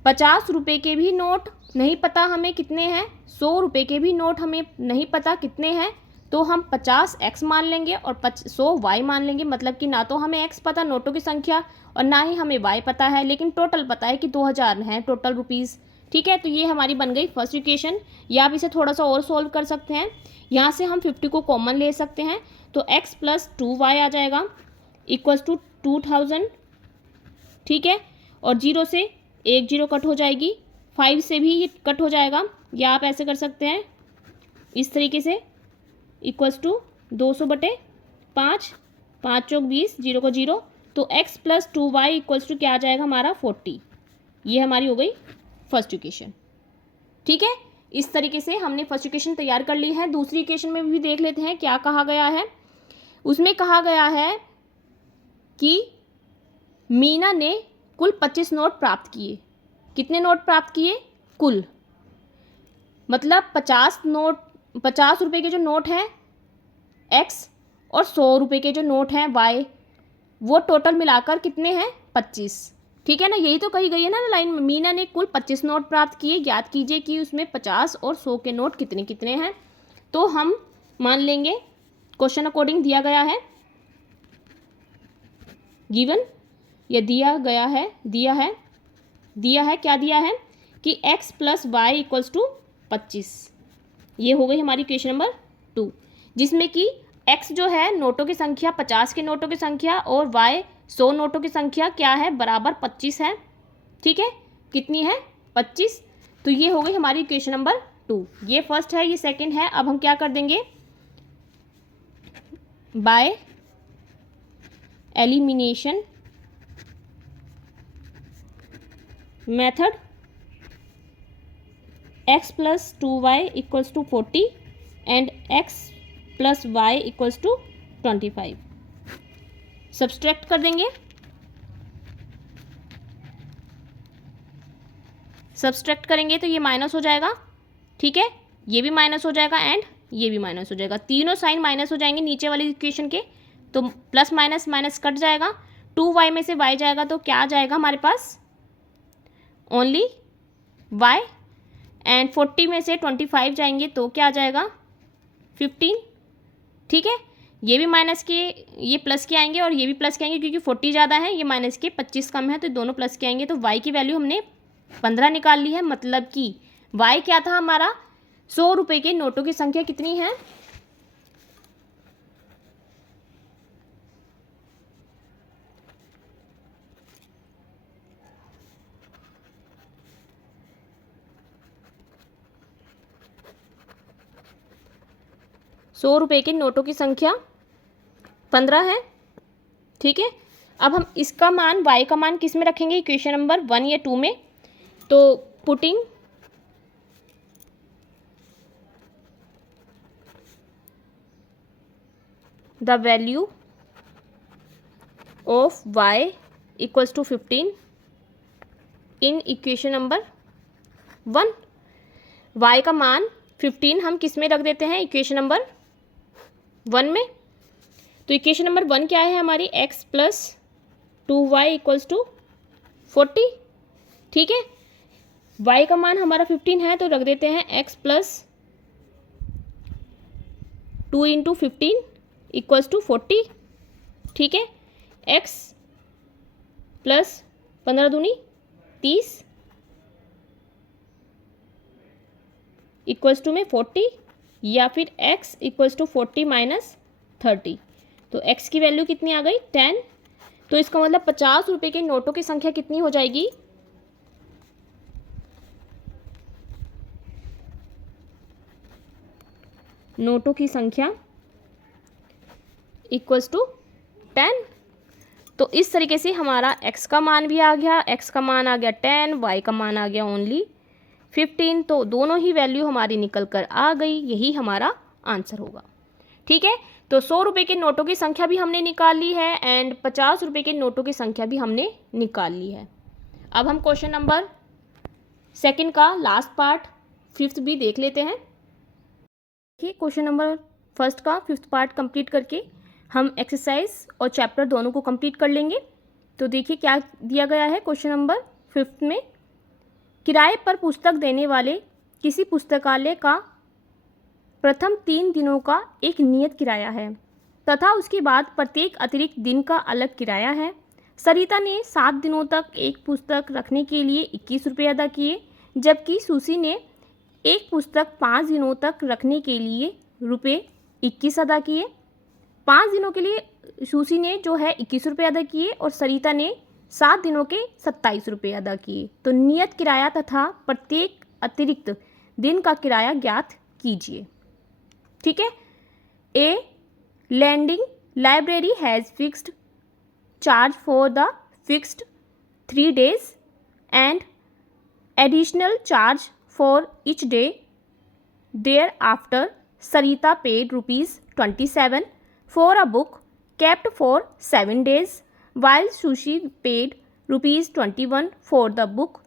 50 रुपये के भी नोट नहीं पता हमें कितने हैं, 100 रुपये के भी नोट हमें नहीं पता कितने हैं, तो हम 50x मान लेंगे और 100y मान लेंगे। मतलब कि ना तो हमें x पता नोटों की संख्या और ना ही हमें y पता है, लेकिन टोटल पता है कि 2000 है टोटल रुपीज़, ठीक है। तो ये हमारी बन गई फर्स्ट इक्वेशन। या आप इसे थोड़ा सा और सोल्व कर सकते हैं। यहाँ से हम 50 को कॉमन ले सकते हैं, तो x प्लस 2y आ जाएगा इक्वल्स टू 2000, ठीक है। और 0 से 1 0 कट हो जाएगी, 5 से भी ये कट हो जाएगा। या आप ऐसे कर सकते हैं इस तरीके से, इक्वल्स टू 200/5, 5 चौक 20, 0 को 0, तो x plus 2y equals to क्या आ जाएगा हमारा 40। ये हमारी हो गई फर्स्ट इक्वेशन, ठीक है। इस तरीके से हमने फर्स्ट इक्वेशन तैयार कर ली है। दूसरी इक्वेशन में भी देख लेते हैं क्या कहा गया है। उसमें कहा गया है कि मीना ने कुल 25 नोट प्राप्त किए। कितने नोट प्राप्त किए? कुल, मतलब 50 रुपये के जो नोट हैं x और 100 रुपये के जो नोट हैं y, वो टोटल मिलाकर कितने हैं? 25, ठीक है ना। यही तो कही गई है ना लाइन में, मीना ने कुल 25 नोट प्राप्त किए। ज्ञात कीजिए कि उसमें 50 और 100 के नोट कितने कितने हैं। तो हम मान लेंगे क्वेश्चन अकॉर्डिंग दिया गया है, गिवन या दिया गया है, दिया है क्या दिया है कि x plus y equals to 25। ये हो गई हमारी इक्वेशन नंबर 2, जिसमें कि x जो है नोटों की संख्या 50 के नोटों की संख्या और y 100 नोटों की संख्या क्या है? बराबर 25 है, ठीक है। कितनी है? 25। तो ये हो गई हमारी इक्वेशन नंबर 2। ये फर्स्ट है, ये सेकंड है। अब हम क्या कर देंगे? By elimination method x plus 2y equals to 40 and x plus y equals to 25। Subtract कर देंगे, सब्सट्रैक्ट करेंगे तो ये माइनस हो जाएगा, ठीक है। ये भी माइनस हो जाएगा एंड ये भी माइनस हो जाएगा। तीनों साइन माइनस हो जाएंगे नीचे वाली इक्वेशन के, तो प्लस माइनस माइनस कट जाएगा। 2y में से y जाएगा तो क्या आ जाएगा हमारे पास? Only y। एंड 40 में से 25 जाएंगे तो क्या आ जाएगा? 15, ठीक है। ये भी माइनस के, ये प्लस के आएंगे और ये भी प्लस के आएंगे, क्योंकि 40 ज़्यादा है, ये माइनस के 25 कम है, तो दोनों प्लस के आएंगे। तो y की वैल्यू हमने 15 निकाल ली है। मतलब कि y क्या था हमारा? 100 रुपये के नोटों की संख्या कितनी है? ₹100 के नोटों की संख्या 15 है, ठीक है। अब हम इसका मान, y का मान किस में रखेंगे? इक्वेशन नंबर 1 या 2 में। तो putting the value of y equals to 15 in equation number 1। y का मान 15 हम किस में रख देते हैं? इक्वेशन नंबर 1 में। तो इक्वेशन नंबर 1 क्या है हमारी? x plus 2y equals to 40, ठीक है। y का मान हमारा 15 है तो रख देते हैं x plus 2 into 15 equals to 40, ठीक है। x प्लस 15 दूनी 30 इक्वल्स टू में 40 या फिर x इक्वल्स टू 40 माइनस 30। तो x की वैल्यू कितनी आ गई 10। तो इसका मतलब 50 रुपये के नोटों की संख्या कितनी हो जाएगी, नोटों की संख्या इक्वल्स टू 10। तो इस तरीके से हमारा x का मान भी आ गया, x का मान आ गया 10, y का मान आ गया ओनली 15। तो दोनों ही वैल्यू हमारी निकल कर आ गई, यही हमारा आंसर होगा। ठीक है, तो 100 रुपये के नोटों की संख्या भी हमने निकाल ली है एंड 50 रुपये के नोटों की संख्या भी हमने निकाल ली है। अब हम क्वेश्चन नंबर 2 का लास्ट पार्ट 5th भी देख लेते हैं। देखिए, क्वेश्चन नंबर 1 का 5th पार्ट कंप्लीट करके हम एक्सरसाइज और चैप्टर दोनों को कंप्लीट कर लेंगे। तो देखिए क्या दिया गया है क्वेश्चन नंबर 5 में। किराए पर पुस्तक देने वाले किसी पुस्तकालय का प्रथम 3 दिनों का एक नियत किराया है तथा उसके बाद प्रत्येक अतिरिक्त दिन का अलग किराया है। सरिता ने 7 दिनों तक एक पुस्तक रखने के लिए 21 रुपये अदा किए, जबकि सुसी ने एक पुस्तक 5 दिनों तक रखने के लिए रुपये 21 अदा किए। 5 दिनों के लिए सुसी ने जो है 21 रुपये अदा किए और सरिता ने 7 दिनों के 27 रुपये अदा किए। तो नियत किराया तथा प्रत्येक अतिरिक्त दिन का किराया ज्ञात कीजिए। ठीक है। A lending library has fixed charge for the fixed 3 days and additional charge for each day। Thereafter, Sarita paid ₹27 for a book kept for 7 days, while Sushi paid ₹21 for the book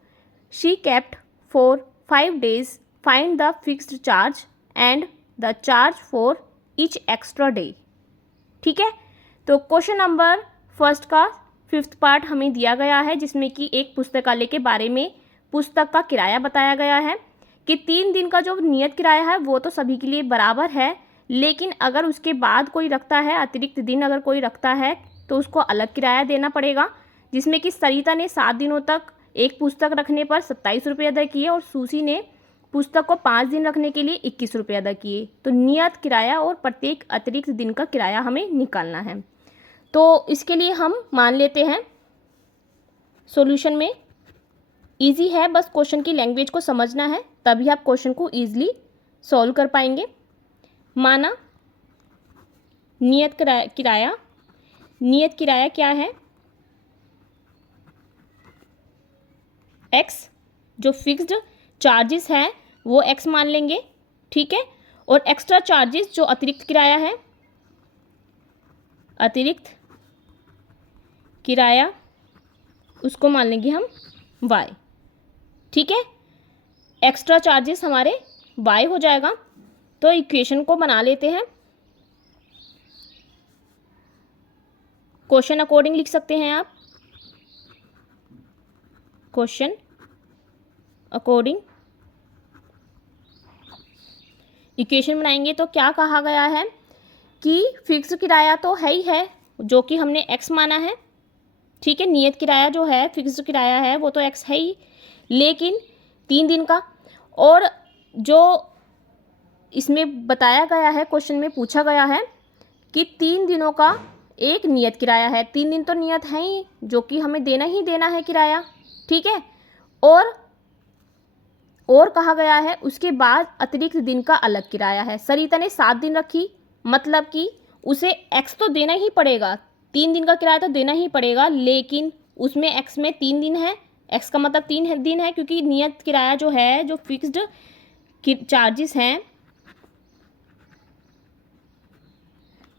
she kept for 5 days. Find the fixed charge and the charge for each extra day। ठीक है, तो question number 1 का 5th part हमें दिया गया है, जिसमें कि एक पुस्तकालय के बारे में पुस्तक का किराया बताया गया है कि 3 दिन का जो नियत किराया है वो तो सभी के लिए बराबर है, लेकिन अगर उसके बाद कोई रखता है, अतिरिक्त दिन अगर कोई रखता है तो उसको अलग किराया देना पड़ेगा। जिसमें कि सरिता ने 7 दिनों तक एक पुस्तक रखने पर 27 रुपये अदा किए और सूसी ने पुस्तक को 5 दिन रखने के लिए 21 रुपये अदा किए। तो नियत किराया और प्रत्येक अतिरिक्त दिन का किराया हमें निकालना है। तो इसके लिए हम मान लेते हैं सॉल्यूशन में इजी है, बस क्वेश्चन की लैंग्वेज को समझना है, तभी आप क्वेश्चन को ईजिली सॉल्व कर पाएंगे। माना नियत किराया, नियत किराया क्या है, x, जो फिक्स्ड चार्जेस हैं वो x मान लेंगे। ठीक है, और एक्स्ट्रा चार्जेस जो अतिरिक्त किराया है, अतिरिक्त किराया उसको मान लेंगे हम y। ठीक है, एक्स्ट्रा चार्जेस हमारे y हो जाएगा। तो इक्वेशन को बना लेते हैं, क्वेश्चन अकॉर्डिंग लिख सकते हैं आप। क्वेश्चन अकॉर्डिंग इक्वेशन बनाएंगे तो क्या कहा गया है कि फिक्स किराया तो है ही है, जो कि हमने x माना है। ठीक है, नियत किराया जो है, फिक्स्ड किराया है, वो तो x है ही, लेकिन 3 दिन का, और जो इसमें बताया गया है, क्वेश्चन में पूछा गया है कि 3 दिनों का एक नियत किराया है। 3 दिन तो नियत है ही, जो कि हमें देना ही देना है किराया। ठीक है, और कहा गया है उसके बाद अतिरिक्त दिन का अलग किराया है। सरिता ने 7 दिन रखी, मतलब कि उसे x तो देना ही पड़ेगा, 3 दिन का किराया तो देना ही पड़ेगा, लेकिन उसमें x में 3 दिन है, x का मतलब 3 दिन है, क्योंकि नियत किराया जो है, जो फिक्स्ड चार्जेस हैं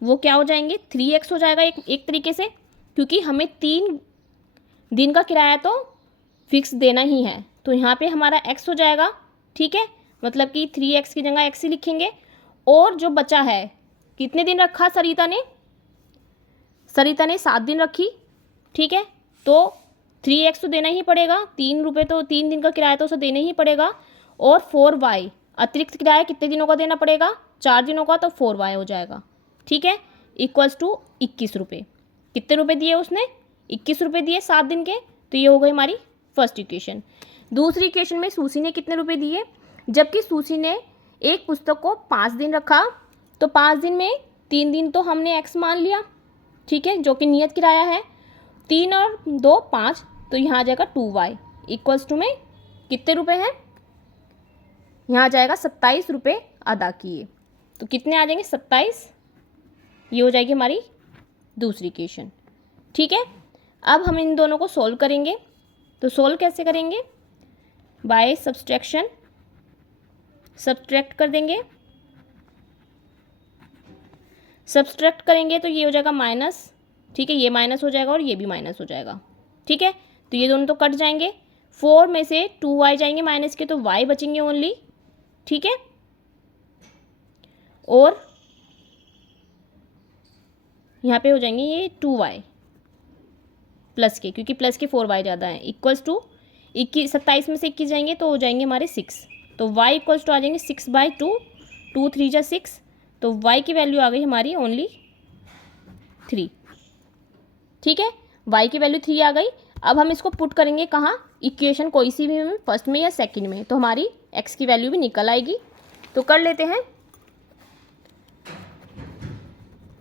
वो क्या हो जाएंगे, 3x हो जाएगा एक तरीके से, क्योंकि हमें 3 दिन का किराया तो फिक्स देना ही है। तो यहाँ पे हमारा x हो जाएगा। ठीक है, मतलब कि 3x की जगह x ही लिखेंगे। और जो बचा है, कितने दिन रखा सरिता ने, सरिता ने 7 दिन रखी। ठीक है, तो 3x तो देना ही पड़ेगा, 3 रुपये तो 3 दिन का किराया तो उसे देना ही पड़ेगा। और 4y अतिरिक्त किराया कितने दिनों का देना पड़ेगा, 4 दिनों का, तो 4y हो जाएगा। ठीक है, इक्वल्स टू 21 रुपये। कितने रुपए दिए उसने, 21 रुपये दिए 7 दिन के। तो ये हो गई हमारी फर्स्ट इक्वेशन। दूसरी इक्वेशन में सूसी ने कितने रुपए दिए, जबकि सुशी ने एक पुस्तक को 5 दिन रखा, तो 5 दिन में 3 दिन तो हमने x मान लिया, ठीक है, जो कि नियत किराया है। 3 और 2 5, तो यहाँ आ जाएगा 2y इक्वल्स टू में कितने रुपए हैं, यहाँ आ जाएगा 27 रुपये अदा किए। तो कितने आ जाएंगे 27, ये हो जाएगी हमारी दूसरी इक्वेशन, ठीक है। अब हम इन दोनों को सोल्व करेंगे। तो सोल्व कैसे करेंगे, बाय सब्सट्रैक्शन, सब्सट्रैक्ट कर देंगे। सब्सट्रैक्ट करेंगे तो ये हो जाएगा माइनस, ठीक है, ये माइनस हो जाएगा और ये भी माइनस हो जाएगा, ठीक है। तो ये दोनों तो कट जाएंगे, 4 में से 2y जाएंगे माइनस के, तो y बचेंगे ओनली, ठीक है। और यहाँ पे हो जाएंगे ये 2y प्लस के, क्योंकि प्लस के 4y ज़्यादा है, इक्वल्स टू 27 में से 21 जाएंगे तो हो जाएंगे हमारे 6। तो y इक्वल्स टू आ जाएंगे 6/2, 2 3 जा 6, तो y की वैल्यू आ गई हमारी ओनली 3, ठीक है। y की वैल्यू 3 आ गई। अब हम इसको पुट करेंगे कहाँ, इक्वेशन कोई सी भी में, फर्स्ट में या सेकंड में, तो हमारी x की वैल्यू भी निकल आएगी। तो कर लेते हैं,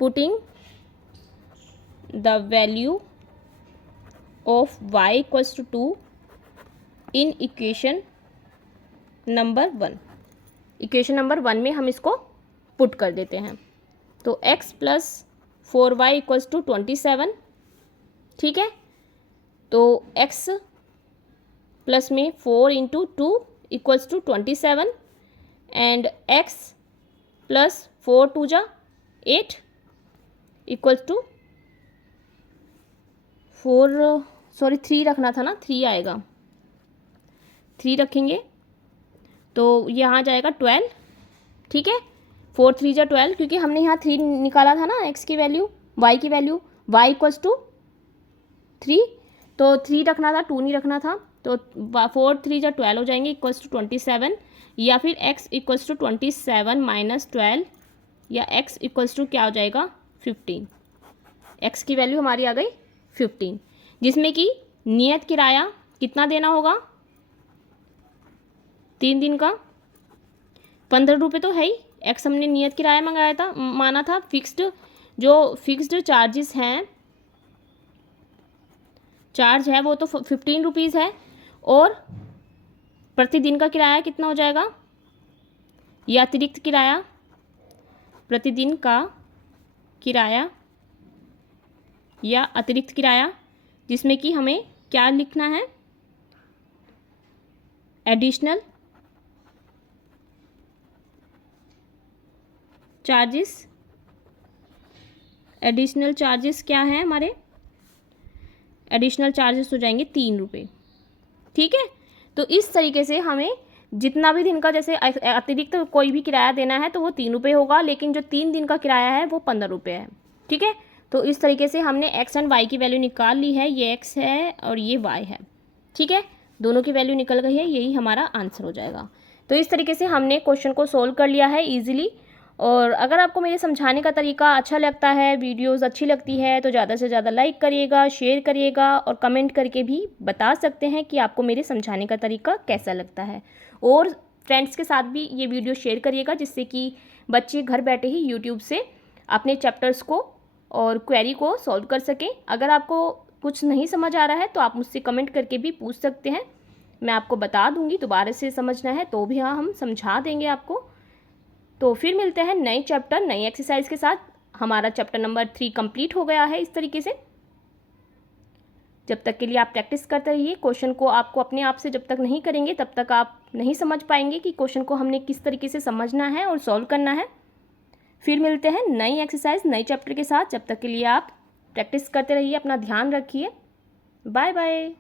putting the value of y equals to 2 in equation number 1। Equation number 1 में हम इसको पुट कर देते हैं। तो x plus 4y equals to 27, ठीक है। तो x प्लस में 4 into 2 equals to 27 and x plus 4 2 जा 8 इक्वल्स टू 3 रखना था ना, 3 आएगा, 3 रखेंगे तो यहाँ जाएगा 12, ठीक है। 4 3 जा 12, क्योंकि हमने यहाँ 3 निकाला था ना x की वैल्यू, y की वैल्यू, y इक्वल्स टू 3, तो 3 रखना था, 2 नहीं रखना था। तो 4 3 जा 12 हो जाएंगे इक्वल्स टू 27, या फिर x इक्वल्स टू 27 माइनस 12, या x इक्वल्स टू क्या हो जाएगा 15। x की वैल्यू हमारी आ गई 15, जिसमें कि नियत किराया कितना देना होगा, 3 दिन का 15 रुपये तो है ही, x हमने नियत किराया मंगाया था, माना था। फिक्स्ड, जो फिक्स्ड चार्जेस हैं, चार्ज है वो तो 15 रुपीज़ है, और प्रतिदिन का किराया कितना हो जाएगा, या अतिरिक्त किराया, प्रतिदिन का किराया या अतिरिक्त किराया, जिसमें कि हमें क्या लिखना है, एडिशनल चार्जेस। एडिशनल चार्जेस क्या हैं हमारे, एडिशनल चार्जेस हो जाएंगे 3 रुपये, ठीक है। तो इस तरीके से हमें जितना भी दिन का जैसे अतिरिक्त कोई भी किराया देना है तो वो 3 रुपये होगा, लेकिन जो 3 दिन का किराया है वो 15 रुपये है, ठीक है। तो इस तरीके से हमने x एंड y की वैल्यू निकाल ली है, ये x है और ये y है, ठीक है, दोनों की वैल्यू निकल गई है, यही हमारा आंसर हो जाएगा। तो इस तरीके से हमने क्वेश्चन को सोल्व कर लिया है ईजिली। और अगर आपको मेरे समझाने का तरीका अच्छा लगता है, वीडियोस अच्छी लगती है, तो ज़्यादा से ज़्यादा लाइक करिएगा, शेयर करिएगा, और कमेंट करके भी बता सकते हैं कि आपको मेरे समझाने का तरीका कैसा लगता है। और फ्रेंड्स के साथ भी ये वीडियो शेयर करिएगा, जिससे कि बच्चे घर बैठे ही यूट्यूब से अपने चैप्टर्स को और क्वेरी को सॉल्व कर सकें। अगर आपको कुछ नहीं समझ आ रहा है तो आप मुझसे कमेंट करके भी पूछ सकते हैं, मैं आपको बता दूंगी। दोबारा से समझना है तो भी हाँ, हम समझा देंगे आपको। तो फिर मिलते हैं नए चैप्टर, नई एक्सरसाइज के साथ। हमारा चैप्टर नंबर 3 कंप्लीट हो गया है इस तरीके से। जब तक के लिए आप प्रैक्टिस करते रहिए। क्वेश्चन को आपको अपने आप से जब तक नहीं करेंगे तब तक आप नहीं समझ पाएंगे कि क्वेश्चन को हमने किस तरीके से समझना है और सॉल्व करना है। फिर मिलते हैं नई एक्सरसाइज, नए चैप्टर के साथ। जब तक के लिए आप प्रैक्टिस करते रहिए, अपना ध्यान रखिए। Bye bye.